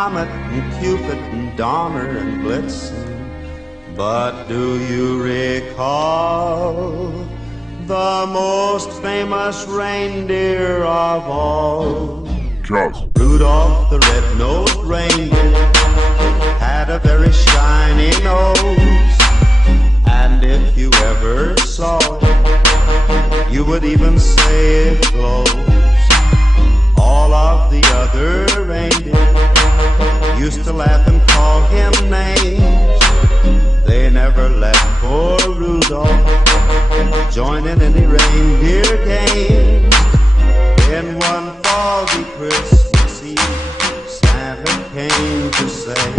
Comet and Cupid and Donner and Blitzen. But do you recall the most famous reindeer of all? Charles. Rudolph the red-nosed reindeer had a very shiny nose, and if you ever saw it, you would even say it glows. All of the other reindeer used to laugh and call him names. They never let poor Rudolph join in any reindeer game. Then one foggy Christmas Eve, Santa came to say,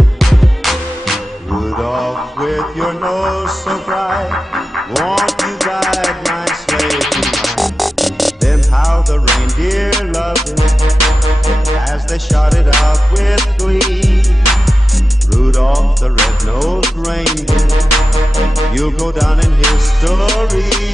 Rudolph, with your nose so bright, won't you guide my sleigh tonight? Then how the reindeer loved him as they shouted out with glee, Rudolph the red-nosed reindeer, you'll go down in history.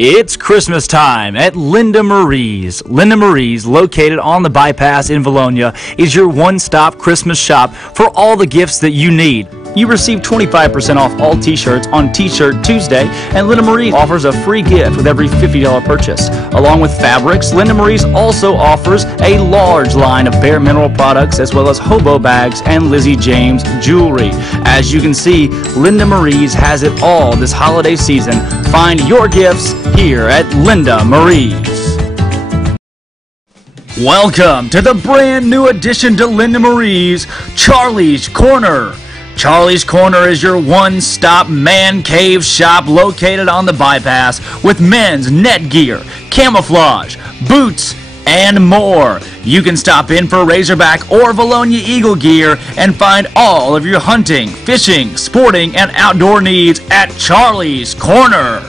It's Christmas time at Linda Marie's. Linda Marie's, located on the bypass in Vilonia, is your one-stop Christmas shop for all the gifts that you need. You receive 25% off all t-shirts on T-Shirt Tuesday, and Linda Marie's offers a free gift with every $50 purchase. Along with fabrics, Linda Marie's also offers a large line of bare mineral products as well as hobo bags and Lizzie James jewelry. As you can see, Linda Marie's has it all this holiday season. Find your gifts here at Linda Marie's. Welcome to the brand new addition to Linda Marie's, Charlie's Corner. Charlie's Corner is your one-stop man cave shop located on the bypass with men's net gear, camouflage, boots, and more. You can stop in for Razorback or Vilonia Eagle gear and find all of your hunting, fishing, sporting, and outdoor needs at Charlie's Corner.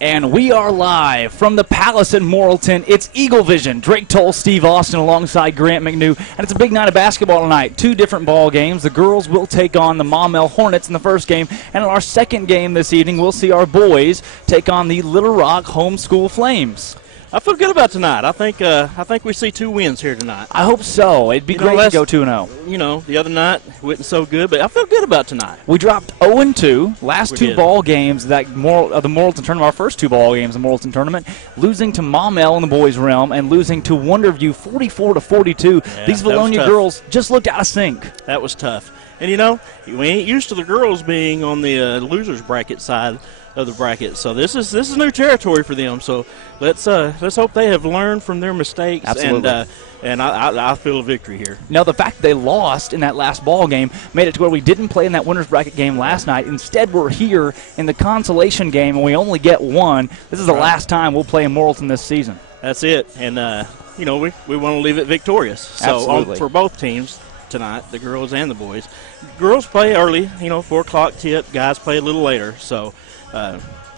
And we are live from the Palace in Morrilton. It's Eagle Vision. Drake Toll, Steve Austin alongside Grant McNew. And it's a big night of basketball tonight. Two different ball games. The girls will take on the Maumelle Hornets in the first game. And in our second game this evening, we'll see our boys take on the Little Rock Homeschool Flames. I feel good about tonight. I think we see 2 wins here tonight. I hope so. It'd be great to go 2-0. You know, the other night wasn't so good, but I feel good about tonight. We dropped 0-2 last two ball games of the Morrilton tournament, our first 2 ball games of the Morrilton tournament, losing to Maumelle in the boys' realm and losing to Wonderview 44-42. Yeah, these Vilonia girls just looked out of sync. That was tough. And, you know, we ain't used to the girls being on the losers bracket side of the bracket, so this is new territory for them. So let's hope they have learned from their mistakes. Absolutely. And I feel a victory here. Now, the fact that they lost in that last ball game made it to where we didn't play in that winners bracket game last night. Instead, we're here in the consolation game, and we only get one. This is the last time we'll play in Morrilton this season. That's it. And you know, we want to leave it victorious. So for both teams tonight, the girls and the boys. Girls play early, you know, 4 o'clock tip. Guys play a little later. So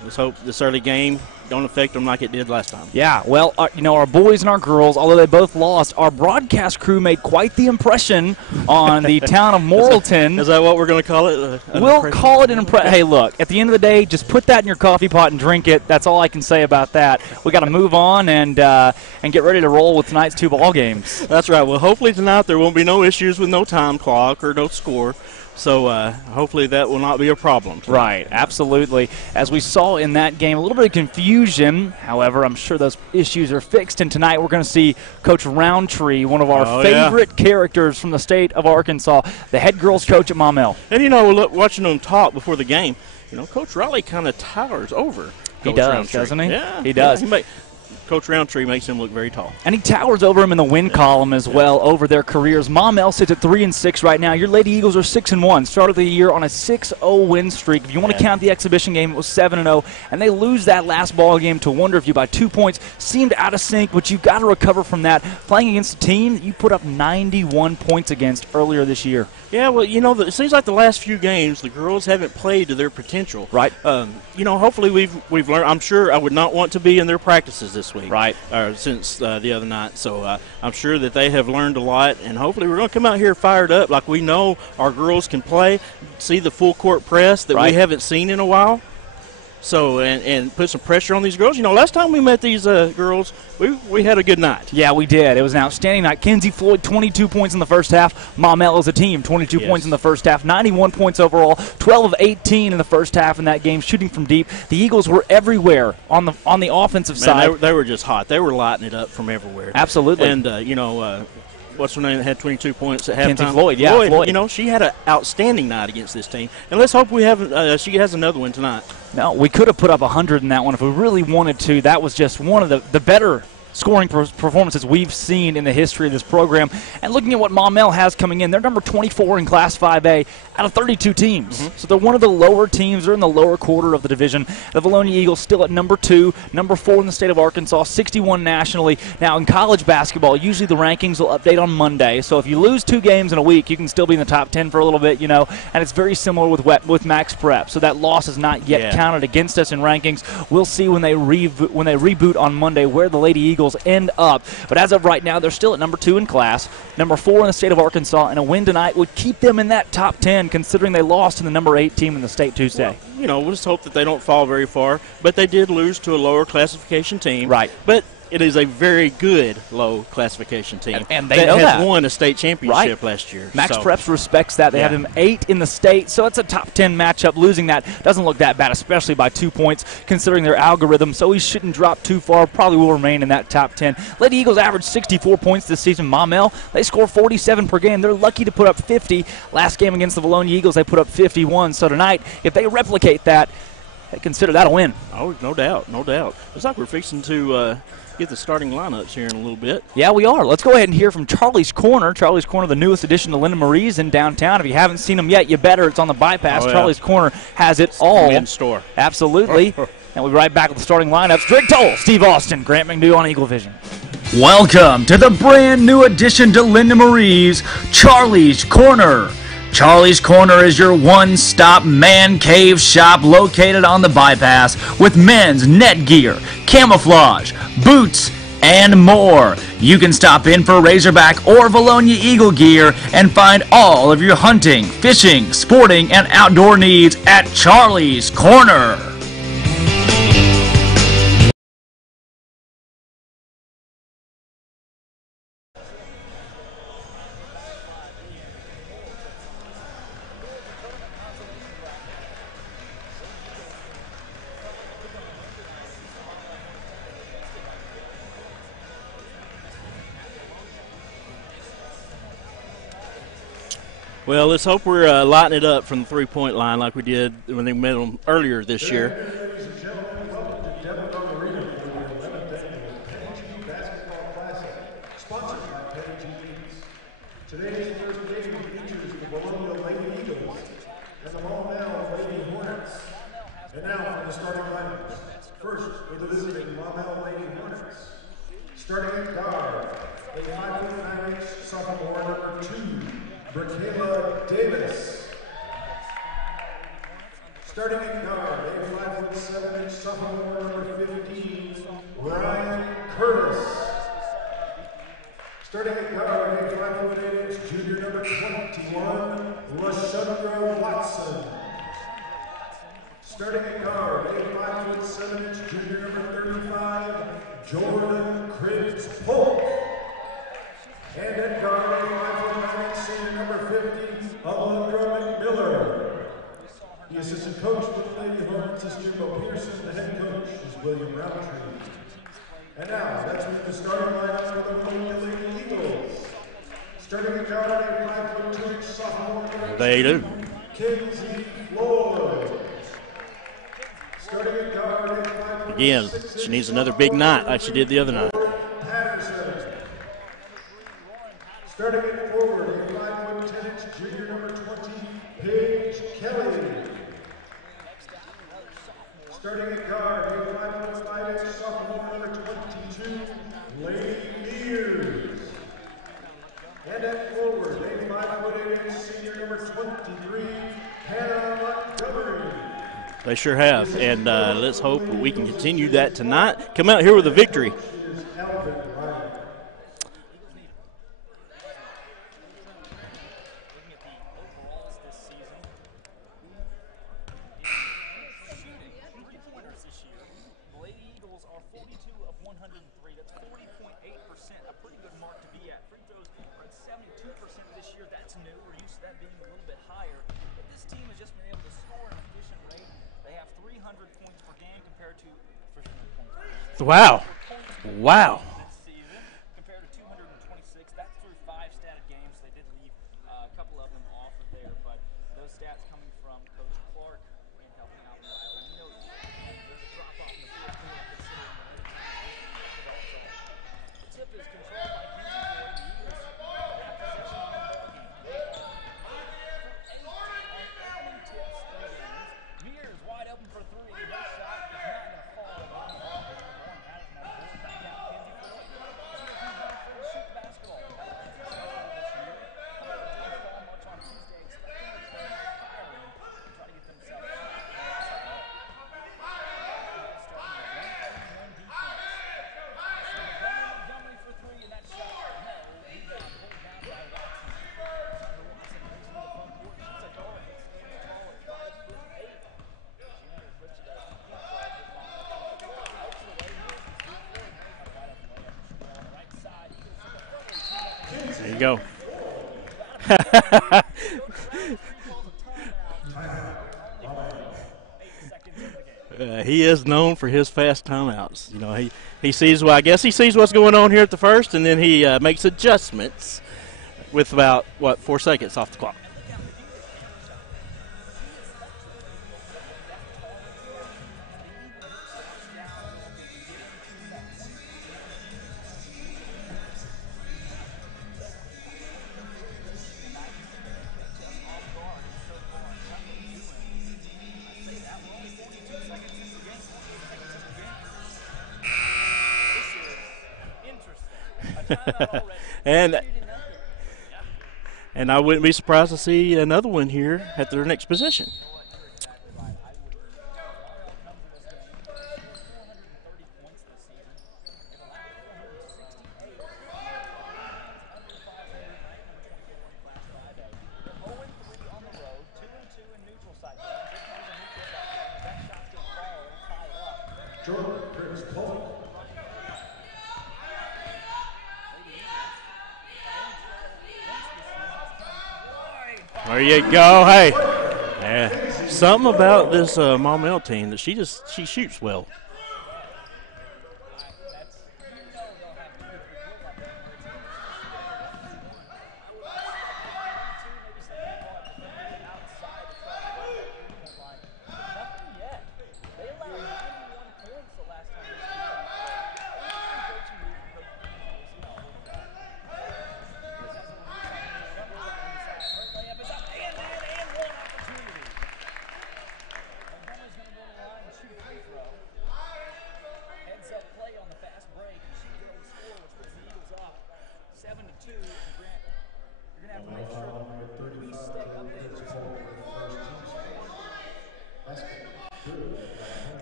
let's hope this early game don't affect them like it did last time. Yeah, well, you know, our boys and our girls, although they both lost, our broadcast crew made quite the impression on the town of Morrilton. Is that what we're going to call it? We'll call it an impression. Hey, look, at the end of the day, just put that in your coffee pot and drink it. That's all I can say about that. We got to move on and get ready to roll with tonight's 2 ball games. That's right. Well, hopefully tonight there won't be no issues with no time clock or no score. So hopefully that will not be a problem tonight. Right, absolutely. As we saw in that game, a little bit of confusion. However, I'm sure those issues are fixed. And tonight we're going to see Coach Roundtree, one of our favorite characters from the state of Arkansas, the head girls coach at Maumelle. And, you know, watching them talk before the game, you know, Coach Raleigh kind of towers over He Coach does, Roundtree. doesn't he? Yeah. He does. Yeah, Coach Roundtree makes him look very tall. And he towers over him in the win column as well over their careers. Maumelle sits at 3-6 right now. Your Lady Eagles are 6-1. Started the year on a 6-0 win streak. If you want to count the exhibition game, it was 7-0. And they lose that last ball game to Wonder If You by 2 points. Seemed out of sync, but you've got to recover from that. Playing against a team that you put up 91 points against earlier this year. Yeah, well, you know, it seems like the last few games, the girls haven't played to their potential. Right. You know, hopefully we've learned. I'm sure I would not want to be in their practices this week. Right. Since the other night. So I'm sure that they have learned a lot, and hopefully we're going to come out here fired up like we know our girls can play, see the full court press that we haven't seen in a while. So, and put some pressure on these girls. You know, last time we met these girls, we had a good night. Yeah, we did. It was an outstanding night. Kenzie Floyd, 22 points in the first half. Maumelle as a team, 22 points in the first half. 91 points overall, 12 of 18 in the first half in that game, shooting from deep. The Eagles were everywhere on the offensive side. They were just hot. They were lighting it up from everywhere. Absolutely. And, you know, what's her name that had 22 points at halftime? Kenzie Floyd, yeah. Floyd. You know, she had an outstanding night against this team. And let's hope she has another one tonight. No, we could have put up 100 in that one if we really wanted to. That was just one of the better scoring performances we've seen in the history of this program. And looking at what Maumelle has coming in, they're number 24 in Class 5A out of 32 teams. So they're one of the lower teams. They're in the lower quarter of the division. The Vilonia Eagles still at number 2, number 4 in the state of Arkansas, 61 nationally. Now, in college basketball, usually the rankings will update on Monday. So if you lose 2 games in a week, you can still be in the top 10 for a little bit, you know. And it's very similar with Max Prep. So that loss is not yet counted against us in rankings. We'll see when they reboot on Monday where the Lady Eagles end up. But as of right now, they're still at number 2 in class, number 4 in the state of Arkansas, and a win tonight would keep them in that top 10 considering they lost to the number 8 team in the state Tuesday. Well, you know, we'll just hope that they don't fall very far, but they did lose to a lower classification team. Right. But it is a very good low classification team and they know has won a state championship last year. Max Preps respects that. They have him 8 in the state, so it's a top 10 matchup. Losing that doesn't look that bad, especially by 2 points considering their algorithm, so he shouldn't drop too far. Probably will remain in that top 10. Lady Eagles averaged 64 points this season. Maumelle, they score 47 per game. They're lucky to put up 50. Last game against the Vilonia Eagles, they put up 51. So tonight, if they replicate that, they consider that a win. Oh, no doubt, no doubt. Looks like we're fixing to get the starting lineups here in a little bit. Yeah, we are. Let's go ahead and hear from Charlie's Corner. Charlie's Corner, the newest addition to Linda Marie's in downtown. If you haven't seen them yet, you better. It's on the bypass. Charlie's Corner has it all. In store. Absolutely. And we'll be right back with the starting lineups. Drake Toll, Steve Austin, Grant McNew on Eagle Vision. Welcome to the brand new addition to Linda Marie's, Charlie's Corner. Charlie's Corner is your one-stop man cave shop located on the bypass with men's net gear, camouflage, boots, and more. You can stop in for Razorback or Vilonia Eagle gear and find all of your hunting, fishing, sporting, and outdoor needs at Charlie's Corner. Well, let's hope we're lighting it up from the three-point line like we did when they met them earlier this year. Ladies and gentlemen, welcome to Devon Arena for the 11th annual Penn Basketball Classic, sponsored by Penn Jeans. Today's first game features the Vilonia Lady Eagles and the Maumelle Lady Hornets. And now for the starting lineups. First, for the visiting Maumelle Lady Hornets. Starting at guard, a 5'9" sophomore number 2. Brickayla Davis. Starting at guard, a 5'7" sophomore number 15, Ryan Curtis. Starting at guard, a 5'8" junior number 21, LaShundra Watson. Starting at guard, a 5'7" junior number 35, Jordan Cribs Polk. And at guard, a 5'9" senior number 50, Alondra McMiller. The assistant coach for the Lady Hornets is Jimbo Peterson. The head coach is William Roundtree. And now, let's meet the starting lineup for the Vilonia Lady Eagles. Starting at guard, a 5'2" sophomore number They do. Kenzie Floyd. Starting at guard, a 5'2" again, she needs another big night like she did the other night. Starting at forward, 5'10" junior number 20, Paige Kelly. Starting at guard, 5'5" sophomore number 22, Lady Mears. And at forward, 5'8" senior number 23, Hannah Montgomery. They sure have, and let's hope we can continue that tonight. Come out here with a victory. Wow. Wow. Compared to 226, that's through 5 statted games. They did leave a couple of them off of there, but those stats coming from Coach Clark and helping out Riley. You know, there's a drop-off in the field considering the tip is controlled by Kenzie Boyd. The Eagles have possession on the ball game. Opening tips, Mears wide open for 3. No shot. It's not going to fall. There you go. He is known for his fast timeouts. You know, he sees. Well, I guess he sees what's going on here at the first, and then he makes adjustments with about 4 seconds off the clock. and I wouldn't be surprised to see another one here at their next position. There you go. Hey, yeah, something about this Maumelle team that she shoots well.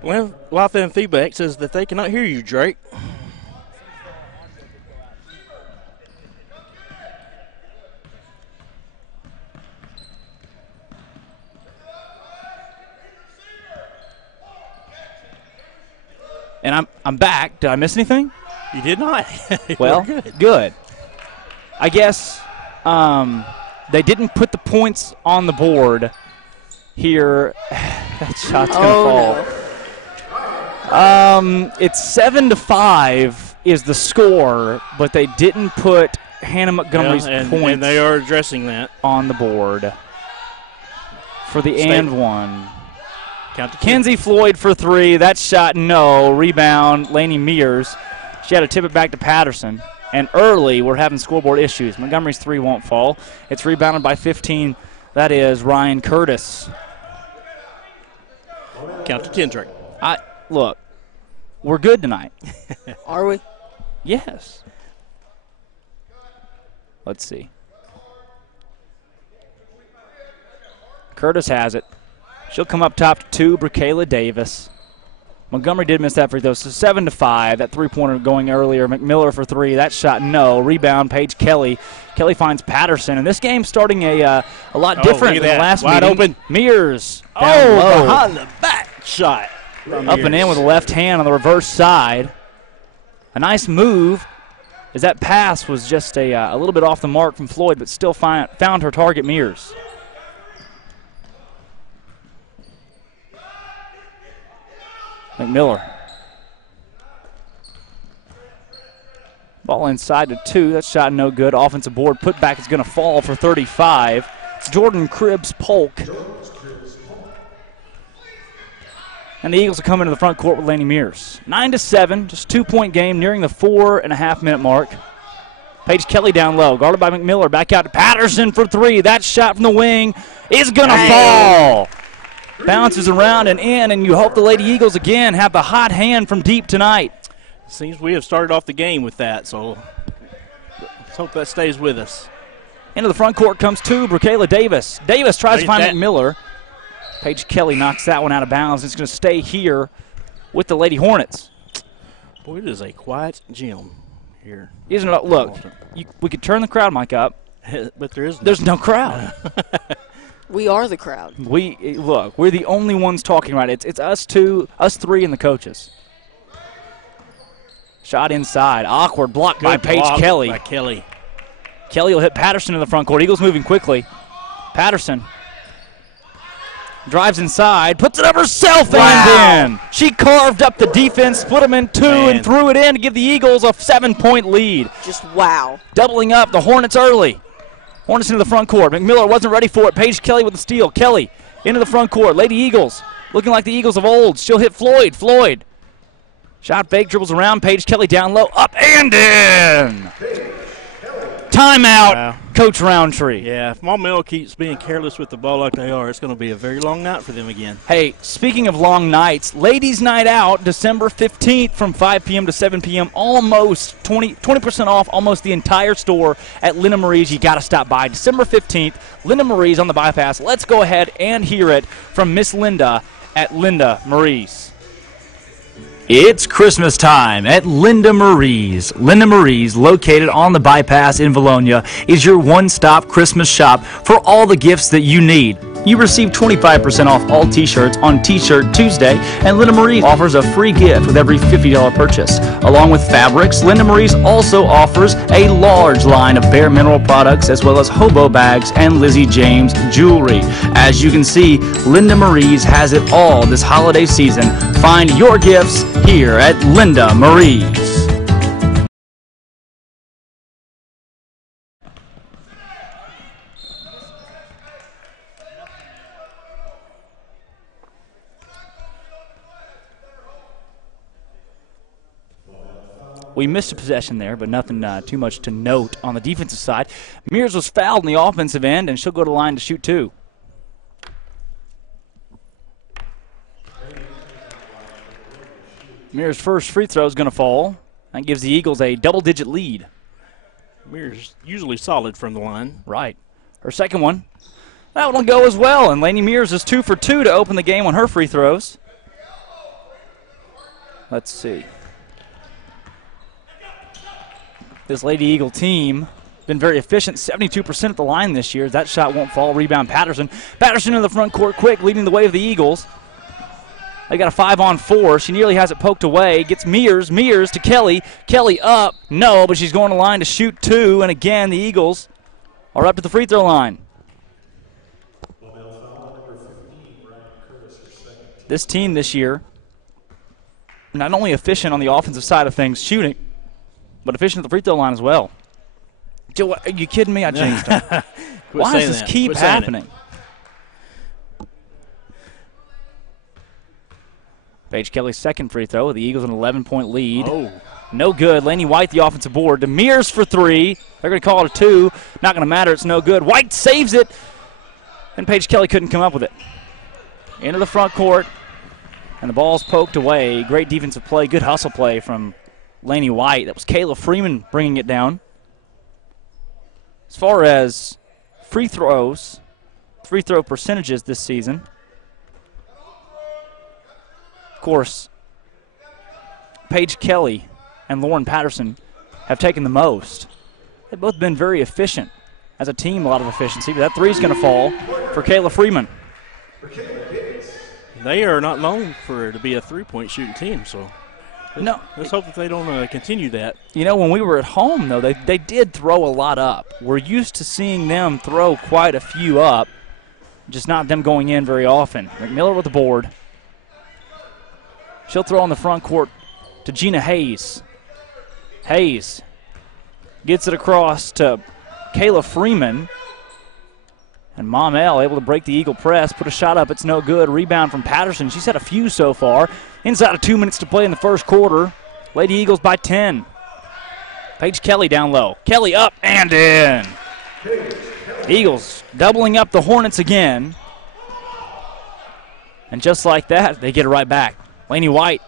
Well, Wi-Fi feedback says that they cannot hear you, Drake. And I'm back. Did I miss anything? You did not. Well, good. I guess they didn't put the points on the board here. That shot's going to fall. No. It's 7-5 is the score, but they didn't put Hannah Montgomery's points and they are addressing that on the board for the and one. Kenzie Floyd for 3. That shot, no. Rebound, Lainey Mears. She had to tip it back to Patterson. And early, we're having scoreboard issues. Montgomery's 3 won't fall. It's rebounded by 15. That is Ryan Curtis. Count to 10, Trey. Look, we're good tonight. Are we? Yes. Let's see. Curtis has it. She'll come up top to 2, Bracayla Davis. Montgomery did miss that free throw, so 7-5. That three-pointer going earlier. McMiller for 3. That shot, no. Rebound, Paige Kelly. Kelly finds Patterson, and this game's starting a lot different than the last Wide meeting. open. Mears down low. Behind the back shot. Up and in with the left hand on the reverse side. A nice move, as that pass was just a little bit off the mark from Floyd, but still found her target, Mears. McMiller. Ball inside to 2. That shot no good. Offensive board. Put back is going to fall for 35. It's Jordan Cribbs-Polk. And the Eagles will come into the front court with Lainey Mears. 9-7, just 2-point game, nearing the 4.5-minute mark. Paige Kelly down low, guarded by McMiller. Back out to Patterson for 3. That shot from the wing is going to fall. Bounces around and in, and you hope the Lady Eagles again have the hot hand from deep tonight. Seems we have started off the game with that, so let's hope that stays with us. Into the front court comes 2, Bracayla Davis. Davis tries to find McMiller. Paige Kelly knocks that one out of bounds. It's going to stay here with the Lady Hornets. Boy, it is a quiet gym here. Isn't it? Look, we could turn the crowd mic up, but there's no crowd. We are the crowd. Look, we're the only ones talking right. It's us 2, us 3, and the coaches. Shot inside, awkward block by Paige Kelly. By Kelly. Kelly will hit Patterson in the front court. Eagles moving quickly. Patterson drives inside, puts it up herself and in. She carved up the defense, split them in 2, and threw it in to give the Eagles a 7-point lead. Just wow. Doubling up the Hornets early. Hornets into the front court. McMiller wasn't ready for it. Paige Kelly with the steal. Kelly into the front court. Lady Eagles looking like the Eagles of old. She'll hit Floyd. Floyd. Shot fake, dribbles around. Paige Kelly down low. Up and in. Timeout, wow. Coach Roundtree. Yeah, if Maumelle keeps being careless with the ball like they are, it's going to be a very long night for them again. Hey, speaking of long nights, Ladies Night Out, December 15th from 5 p.m. to 7 p.m., almost 20% off almost the entire store at Linda Marie's. You got to stop by. December 15th, Linda Marie's on the bypass. Let's go ahead and hear it from Miss Linda at Linda Marie's. It's Christmas time at Linda Marie's. Linda Marie's, located on the bypass in Vilonia, is your one-stop Christmas shop for all the gifts that you need. You receive 25% off all t-shirts on T-Shirt Tuesday, and Linda Marie's offers a free gift with every $50 purchase. Along with fabrics, Linda Marie's also offers a large line of bare mineral products as well as hobo bags and Lizzie James jewelry. As you can see, Linda Marie's has it all this holiday season. Find your gifts here at Linda Marie's. We missed a possession there, but nothing too much to note on the defensive side. Mears was fouled in the offensive end, and she'll go to the line to shoot 2. Mears' first free throw is going to fall. That gives the Eagles a double-digit lead. Mears usually solid from the line. Right. Her second one. That one will go as well, and Lainey Mears is 2 for 2 to open the game on her free throws. Let's see. This Lady Eagle team been very efficient, 72% at the line this year. That shot won't fall. Rebound Patterson. Patterson in the front court quick, leading the way of the Eagles. They got a 5-on-4. She nearly has it poked away. Gets Mears. Mears to Kelly. Kelly up. No, but she's going to line to shoot 2. And again, the Eagles are up to the free throw line. This team this year, not only efficient on the offensive side of things, shooting, but efficient at the free throw line as well. Joe, are you kidding me? I jinxed her. Why does this keep happening? Paige Kelly's second free throw. The Eagles an 11-point lead. Oh. No good. Laney White, the offensive board. Demirs for three. They're going to call it a two. Not going to matter. It's no good. White saves it. And Paige Kelly couldn't come up with it. Into the front court. And the ball's poked away. Great defensive play. Good hustle play from Laney White. That was Kayla Freeman bringing it down. As far as free throws, free throw percentages this season, of course, Paige Kelly and Lauren Patterson have taken the most. They've both been very efficient. As a team, a lot of efficiency. But that three's going to fall for Kayla Freeman. They are not known to be a three-point shooting team, so no, let's hope that they don't continue that. You know, when we were at home, though, they did throw a lot up. We're used to seeing them throw quite a few up, just not them going in very often. McMiller with the board. She'll throw on the front court to Gina Hayes. Hayes gets it across to Kayla Freeman. And Maumelle able to break the Eagle press, put a shot up. It's no good. Rebound from Patterson. She's had a few so far. Inside of 2 minutes to play in the first quarter. Lady Eagles by 10. Paige Kelly down low. Kelly up and in. Eagles doubling up the Hornets again. And just like that, they get it right back. Laney White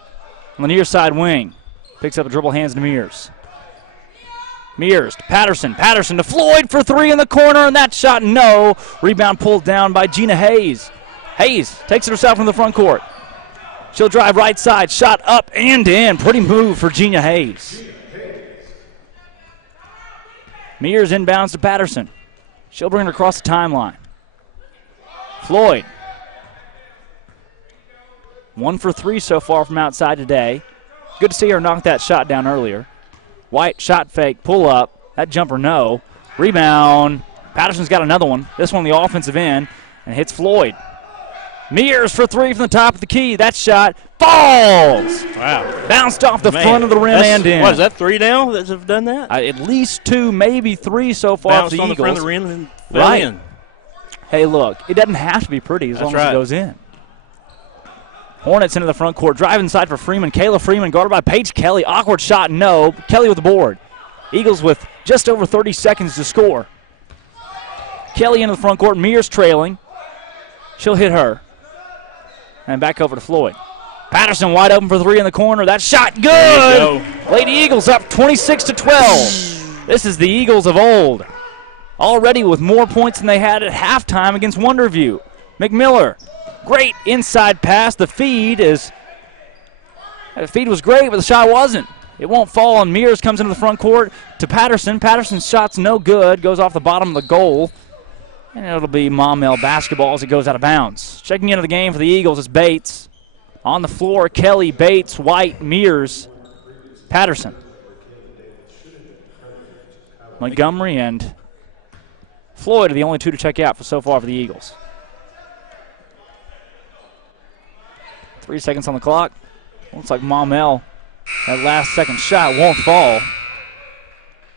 on the near side wing. Picks up a dribble, hands to Mears. Mears to Patterson. Patterson to Floyd for three in the corner, and that shot no. Rebound pulled down by Gina Hayes. Hayes takes it herself from the front court. She'll drive right side. Shot up and in. Pretty move for Gina Hayes. Mears inbounds to Patterson. She'll bring it across the timeline. Floyd. 1 for 3 so far from outside today. Good to see her knock that shot down earlier. White, shot fake, pull up. That jumper, no. Rebound. Patterson's got another one. This one, the offensive end, and hits Floyd. Mears for three from the top of the key. That shot falls. Wow. Bounced off the front of the rim and in. What, is that three now that have done that? At least 2, maybe 3 so far Bounced for the on Eagles. The front of the rim and fell right. in. Hey, look, it doesn't have to be pretty as long as it goes in. Hornets into the front court. Drive inside for Freeman. Kayla Freeman guarded by Paige Kelly. Awkward shot, no. Kelly with the board. Eagles with just over 30 seconds to score. Kelly into the front court. Mears trailing. She'll hit her. And back over to Floyd. Patterson wide open for three in the corner. That shot good. Lady Eagles up 26-12. This is the Eagles of old. Already with more points than they had at halftime against Wonderview. McMiller. Great inside pass. The feed was great, but the shot wasn't. It won't fall, and Mears comes into the front court to Patterson. Patterson's shot's no good. Goes off the bottom of the goal. And it'll be Maumelle basketball as it goes out of bounds. Checking into the game for the Eagles is Bates. On the floor, Kelly, Bates, White, Mears, Patterson. Montgomery and Floyd are the only two to check out so far for the Eagles. 3 seconds on the clock. Looks like Maumelle, that last second shot won't fall.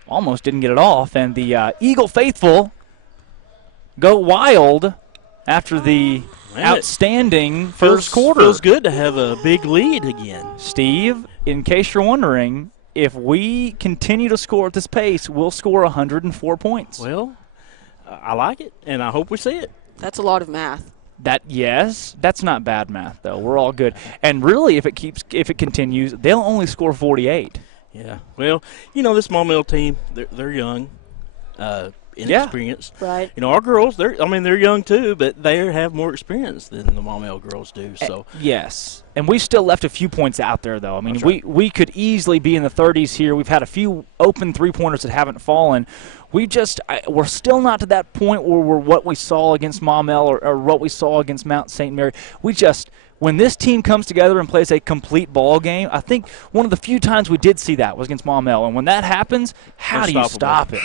Almost didn't get it off, and the Eagle faithful go wild after the outstanding first quarter. Feels good to have a big lead again. Steve, in case you're wondering, if we continue to score at this pace, we'll score 104 points. Well, I like it, and I hope we see it. That's a lot of math. Yes, that's not bad math though. We're all good. And really, if it continues, they'll only score 48. Yeah. Well, this Maumelle team, they're young, inexperienced. Yeah. Right. Our girls, they're young too, but they have more experience than the Maumelle girls do. So yes. And we still left a few points out there though. I mean, we could easily be in the 30s here. We've had a few open three-pointers that haven't fallen. We're still not to that point where we're what we saw against Maumelle or what we saw against Mount St. Mary. When this team comes together and plays a complete ball game, I think one of the few times we did see that was against Maumelle. And when that happens, how do you stop it?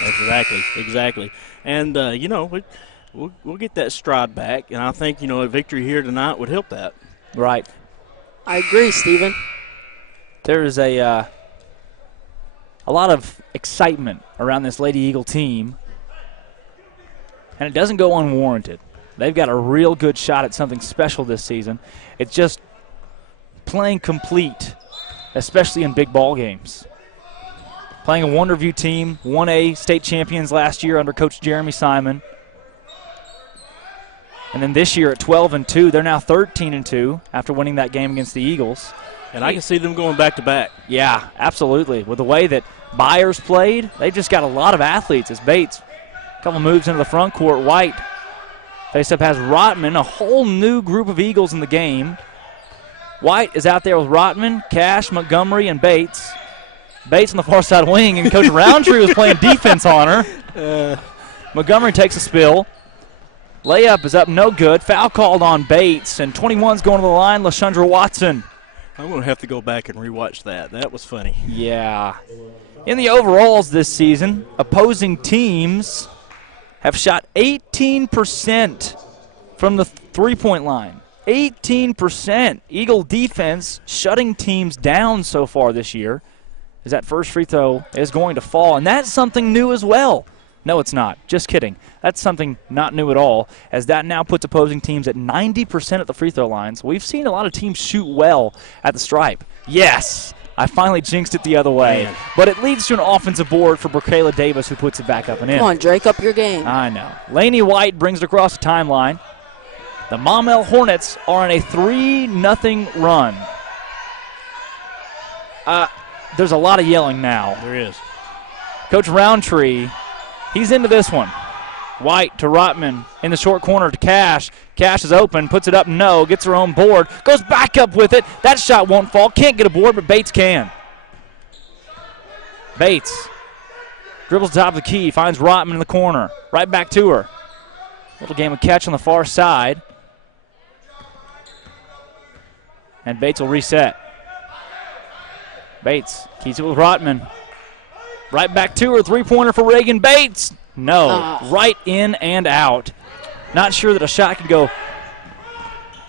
Exactly. And, we'll get that stride back. And I think, a victory here tonight would help that. Right. I agree, Stephen. There is a lot of excitement around this Lady Eagle team, and it doesn't go unwarranted. They've got a real good shot at something special this season. It's just playing complete, especially in big ball games. Playing a Wonderview team, 1A state champions last year under Coach Jeremy Simon. And then this year at 12-2, they're now 13-2 after winning that game against the Eagles. And I can see them going back-to-back. Yeah, absolutely. With the way that Byers played, they've just got a lot of athletes. As Bates, a couple moves into the front court. White face-up has Rotman, a whole new group of Eagles in the game. White is out there with Rotman, Cash, Montgomery, and Bates. Bates on the far side wing, and Coach Roundtree was playing defense on her. Montgomery takes a spill. Layup is up, no good. Foul called on Bates, and 21's going to the line, LaShundra Watson. I'm going to have to go back and rewatch that. That was funny. Yeah. In the overalls this season, opposing teams have shot 18% from the three-point line. 18%. Eagle defense shutting teams down so far this year, as that first free throw is going to fall. And that's something new as well. No, it's not. Just kidding. That's something not new at all, as that now puts opposing teams at 90% at the free throw lines. We've seen a lot of teams shoot well at the stripe. Yes, I finally jinxed it the other way. Man. But it leads to an offensive board for Brokayla Davis, who puts it back up and in. Come on, Drake, up your game. I know. Laney White brings it across the timeline. The Maumelle Hornets are on a 3-0 run. There's a lot of yelling now. There is. Coach Roundtree, he's into this one. White to Rotman in the short corner to Cash. Cash is open, puts it up, no, gets her own board, goes back up with it. That shot won't fall, can't get a board, but Bates can. Bates dribbles top of the key, finds Rotman in the corner. Right back to her. Little game of catch on the far side. And Bates will reset. Bates keeps it with Rotman. Right back to her, three-pointer for Reagan Bates. No, right in and out. Not sure that a shot can go.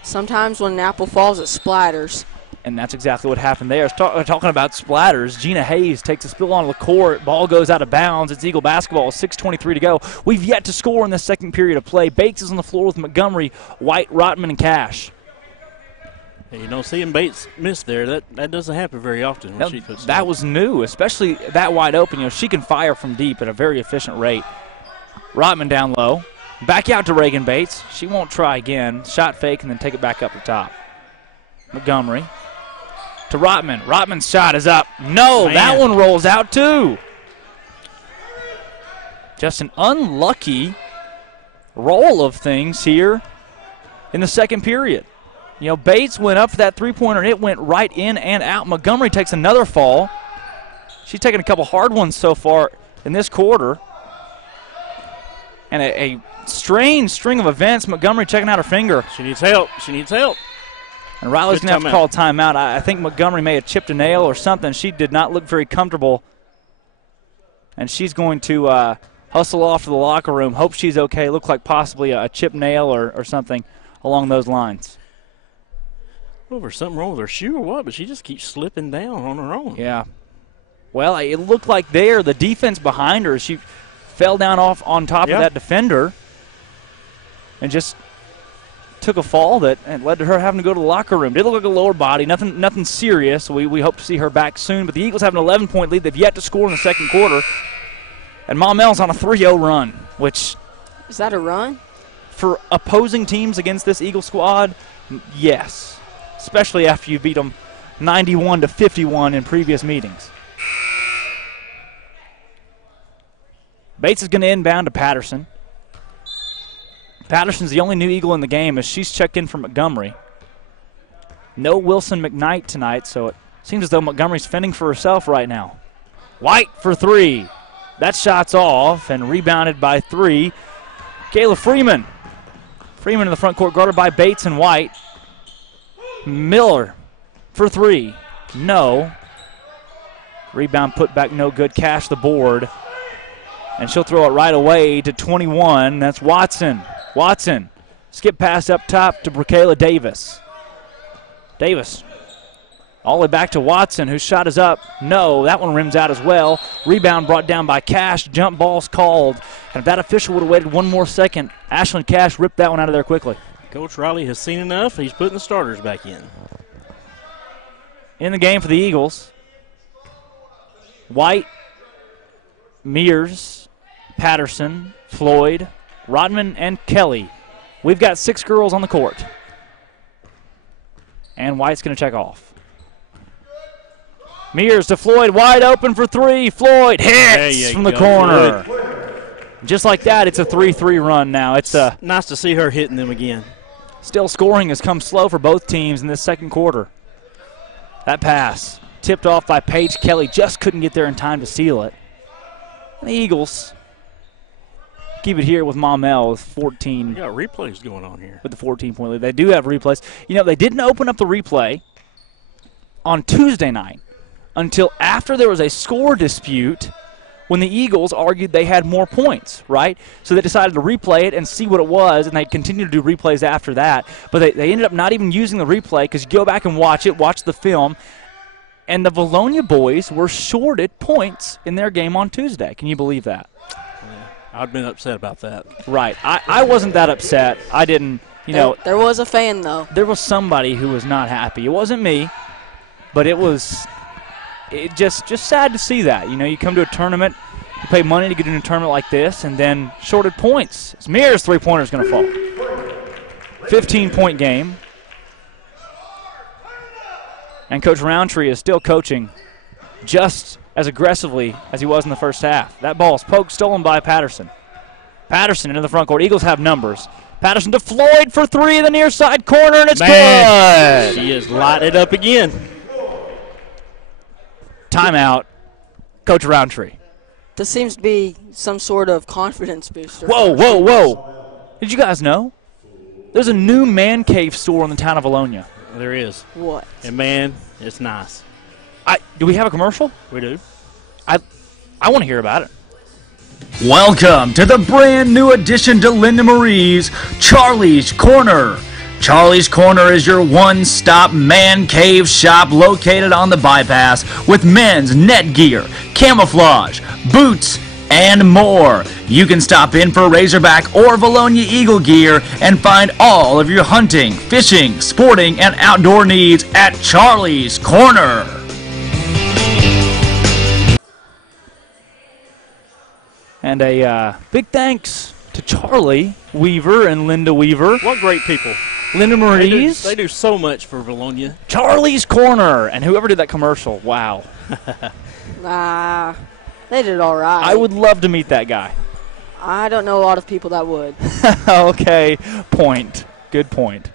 Sometimes when an apple falls, it splatters. And that's exactly what happened there. Talking about splatters, Gina Hayes takes a spill onto the court. Ball goes out of bounds. It's Eagle basketball, 6:23 to go. We've yet to score in the second period of play. Bates is on the floor with Montgomery, White, Rotman, and Cash. You don't see him Bates miss there. That doesn't happen very often when she puts that was new, especially that wide open. You know, she can fire from deep at a very efficient rate. Rotman down low. Back out to Reagan Bates. She won't try again. Shot fake and then take it back up the top. Montgomery to Rotman. Rotman's shot is up. No, man. That one rolls out too. Just an unlucky roll of things here in the second period. You know, Bates went up for that three-pointer, and it went right in and out. Montgomery takes another fall. She's taken a couple hard ones so far in this quarter. And a strange string of events. Montgomery checking out her finger. She needs help. She needs help. And Riley's going to have to call a timeout. I think Montgomery may have chipped a nail or something. She did not look very comfortable. And she's going to hustle off to the locker room. Hope she's okay. Looked like possibly a chipped nail or something along those lines. Well, there's something wrong with her shoe or what, but she just keeps slipping down on her own. Yeah. Well, it looked like there, the defense behind her, she fell down off on top of that defender and just took a fall that led to her having to go to the locker room. Did look like a lower body, nothing serious. We hope to see her back soon. But the Eagles have an 11-point lead. They've yet to score in the second quarter. And Maumelle's on a 3-0 run, which... Is that a run? For opposing teams against this Eagle squad, yes. Especially after you beat them 91-51 in previous meetings. Bates is going to inbound to Patterson. Patterson's the only new Eagle in the game as she's checked in for Montgomery. No Wilson McKnight tonight, so it seems as though Montgomery's fending for herself right now. White for three. That shot's off and rebounded by three. Kayla Freeman. Freeman in the front court, guarded by Bates and White. Miller for three. No. Rebound put back, no good. Cash the board. And she'll throw it right away to 21. That's Watson. Watson. Skip pass up top to Brokayla Davis. Davis. All the way back to Watson, whose shot is up. No, that one rims out as well. Rebound brought down by Cash. Jump ball's called. And if that official would have waited one more second, Ashlyn Cash ripped that one out of there quickly. Coach Riley has seen enough. He's putting the starters back in. in the game for the Eagles. White, Mears, Patterson, Floyd, Rodman, and Kelly. We've got 6 girls on the court. And White's going to check off. Mears to Floyd, wide open for 3. Floyd hits from the corner. Just like that, it's a 3-3 run now. It's nice to see her hitting them again. Still scoring has come slow for both teams in this second quarter. That pass tipped off by Paige Kelly, just couldn't get there in time to seal it. And the Eagles keep it here with Maumelle with 14. You got replays going on here. With the 14-point lead. They do have replays. You know, they didn't open up the replay on Tuesday night until after there was a score dispute when the Eagles argued they had more points, right? So they decided to replay it and see what it was, and they continued to do replays after that. But they ended up not even using the replay because you go back and watch it, watch the film, and the Vilonia boys were shorted points in their game on Tuesday. Can you believe that? Yeah, I'd been upset about that. Right. I wasn't that upset. I didn't, you know. There was a fan, though. There was somebody who was not happy. It wasn't me, but it was just sad to see that. You know, you come to a tournament, you pay money to get in a tournament like this, and then shorted points. Mears' three-pointer is going to fall. 15-point game. And Coach Roundtree is still coaching just as aggressively as he was in the first half. That ball is poked, stolen by Patterson. Patterson into the front court. Eagles have numbers. Patterson to Floyd for 3 in the near side corner, and it's good. She is lighted up again. Timeout, Coach Roundtree. This seems to be some sort of confidence booster. Whoa. Did you guys know? There's a new man cave store in the town of Vilonia. There is. What? And, man, it's nice. Do we have a commercial? We do. I want to hear about it. Welcome to the brand new addition to Linda Marie's Charlie's Corner. Charlie's Corner is your one-stop man cave shop located on the bypass with men's net gear, camouflage, boots, and more. You can stop in for Razorback or Vilonia Eagle gear and find all of your hunting, fishing, sporting, and outdoor needs at Charlie's Corner. And a big thanks to Charlie Weaver and Linda Weaver. What great people. Linda Marie's. They do so much for Vilonia. Charlie's Corner. And whoever did that commercial, wow. They did all right. I would love to meet that guy. I don't know a lot of people that would. Okay, point. Good point.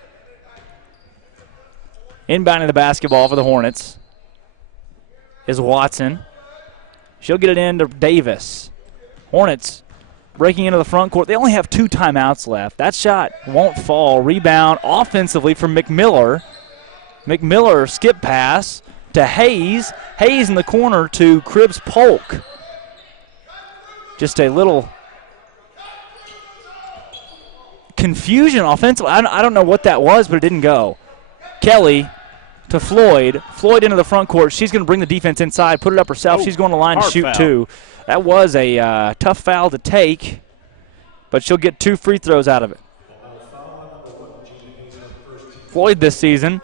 Inbounding the basketball for the Hornets is Watson. She'll get it into Davis. Hornets breaking into the front court. They only have 2 timeouts left. That shot won't fall. Rebound offensively from McMiller. McMiller skip pass to Hayes. Hayes in the corner to Cribbs Polk. Just a little confusion offensively. I don't know what that was, but it didn't go. Kelly to Floyd. Floyd into the front court. She's going to bring the defense inside, put it up herself. She's going to line to shoot foul. 2. That was a tough foul to take, but she'll get 2 free throws out of it. Floyd this season,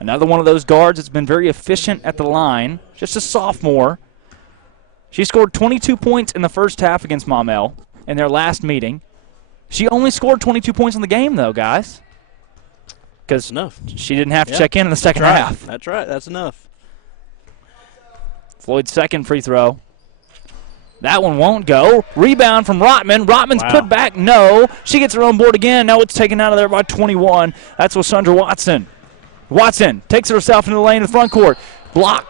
another one of those guards that's been very efficient at the line, just a sophomore. She scored 22 points in the first half against Maumelle in their last meeting. She only scored 22 points in the game, though, guys, because she didn't have to check in the second half. That's right. That's enough. Floyd's second free throw. That one won't go. Rebound from Rotman. Rotman's put back. No. She gets her own board again. Now it's taken out of there by 21. That's with Sandra Watson. Watson takes it herself into the lane in the front court. Block.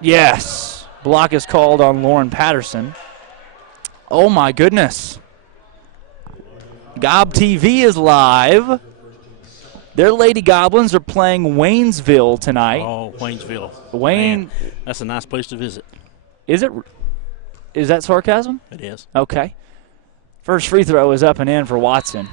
Yes. Block is called on Lauren Patterson. Oh, my goodness. Gob TV is live. Their Lady Goblins are playing Waynesville tonight. Oh, Waynesville. Man, that's a nice place to visit. Is it? Is that sarcasm? It is. Okay. First free throw is up and in for Watson.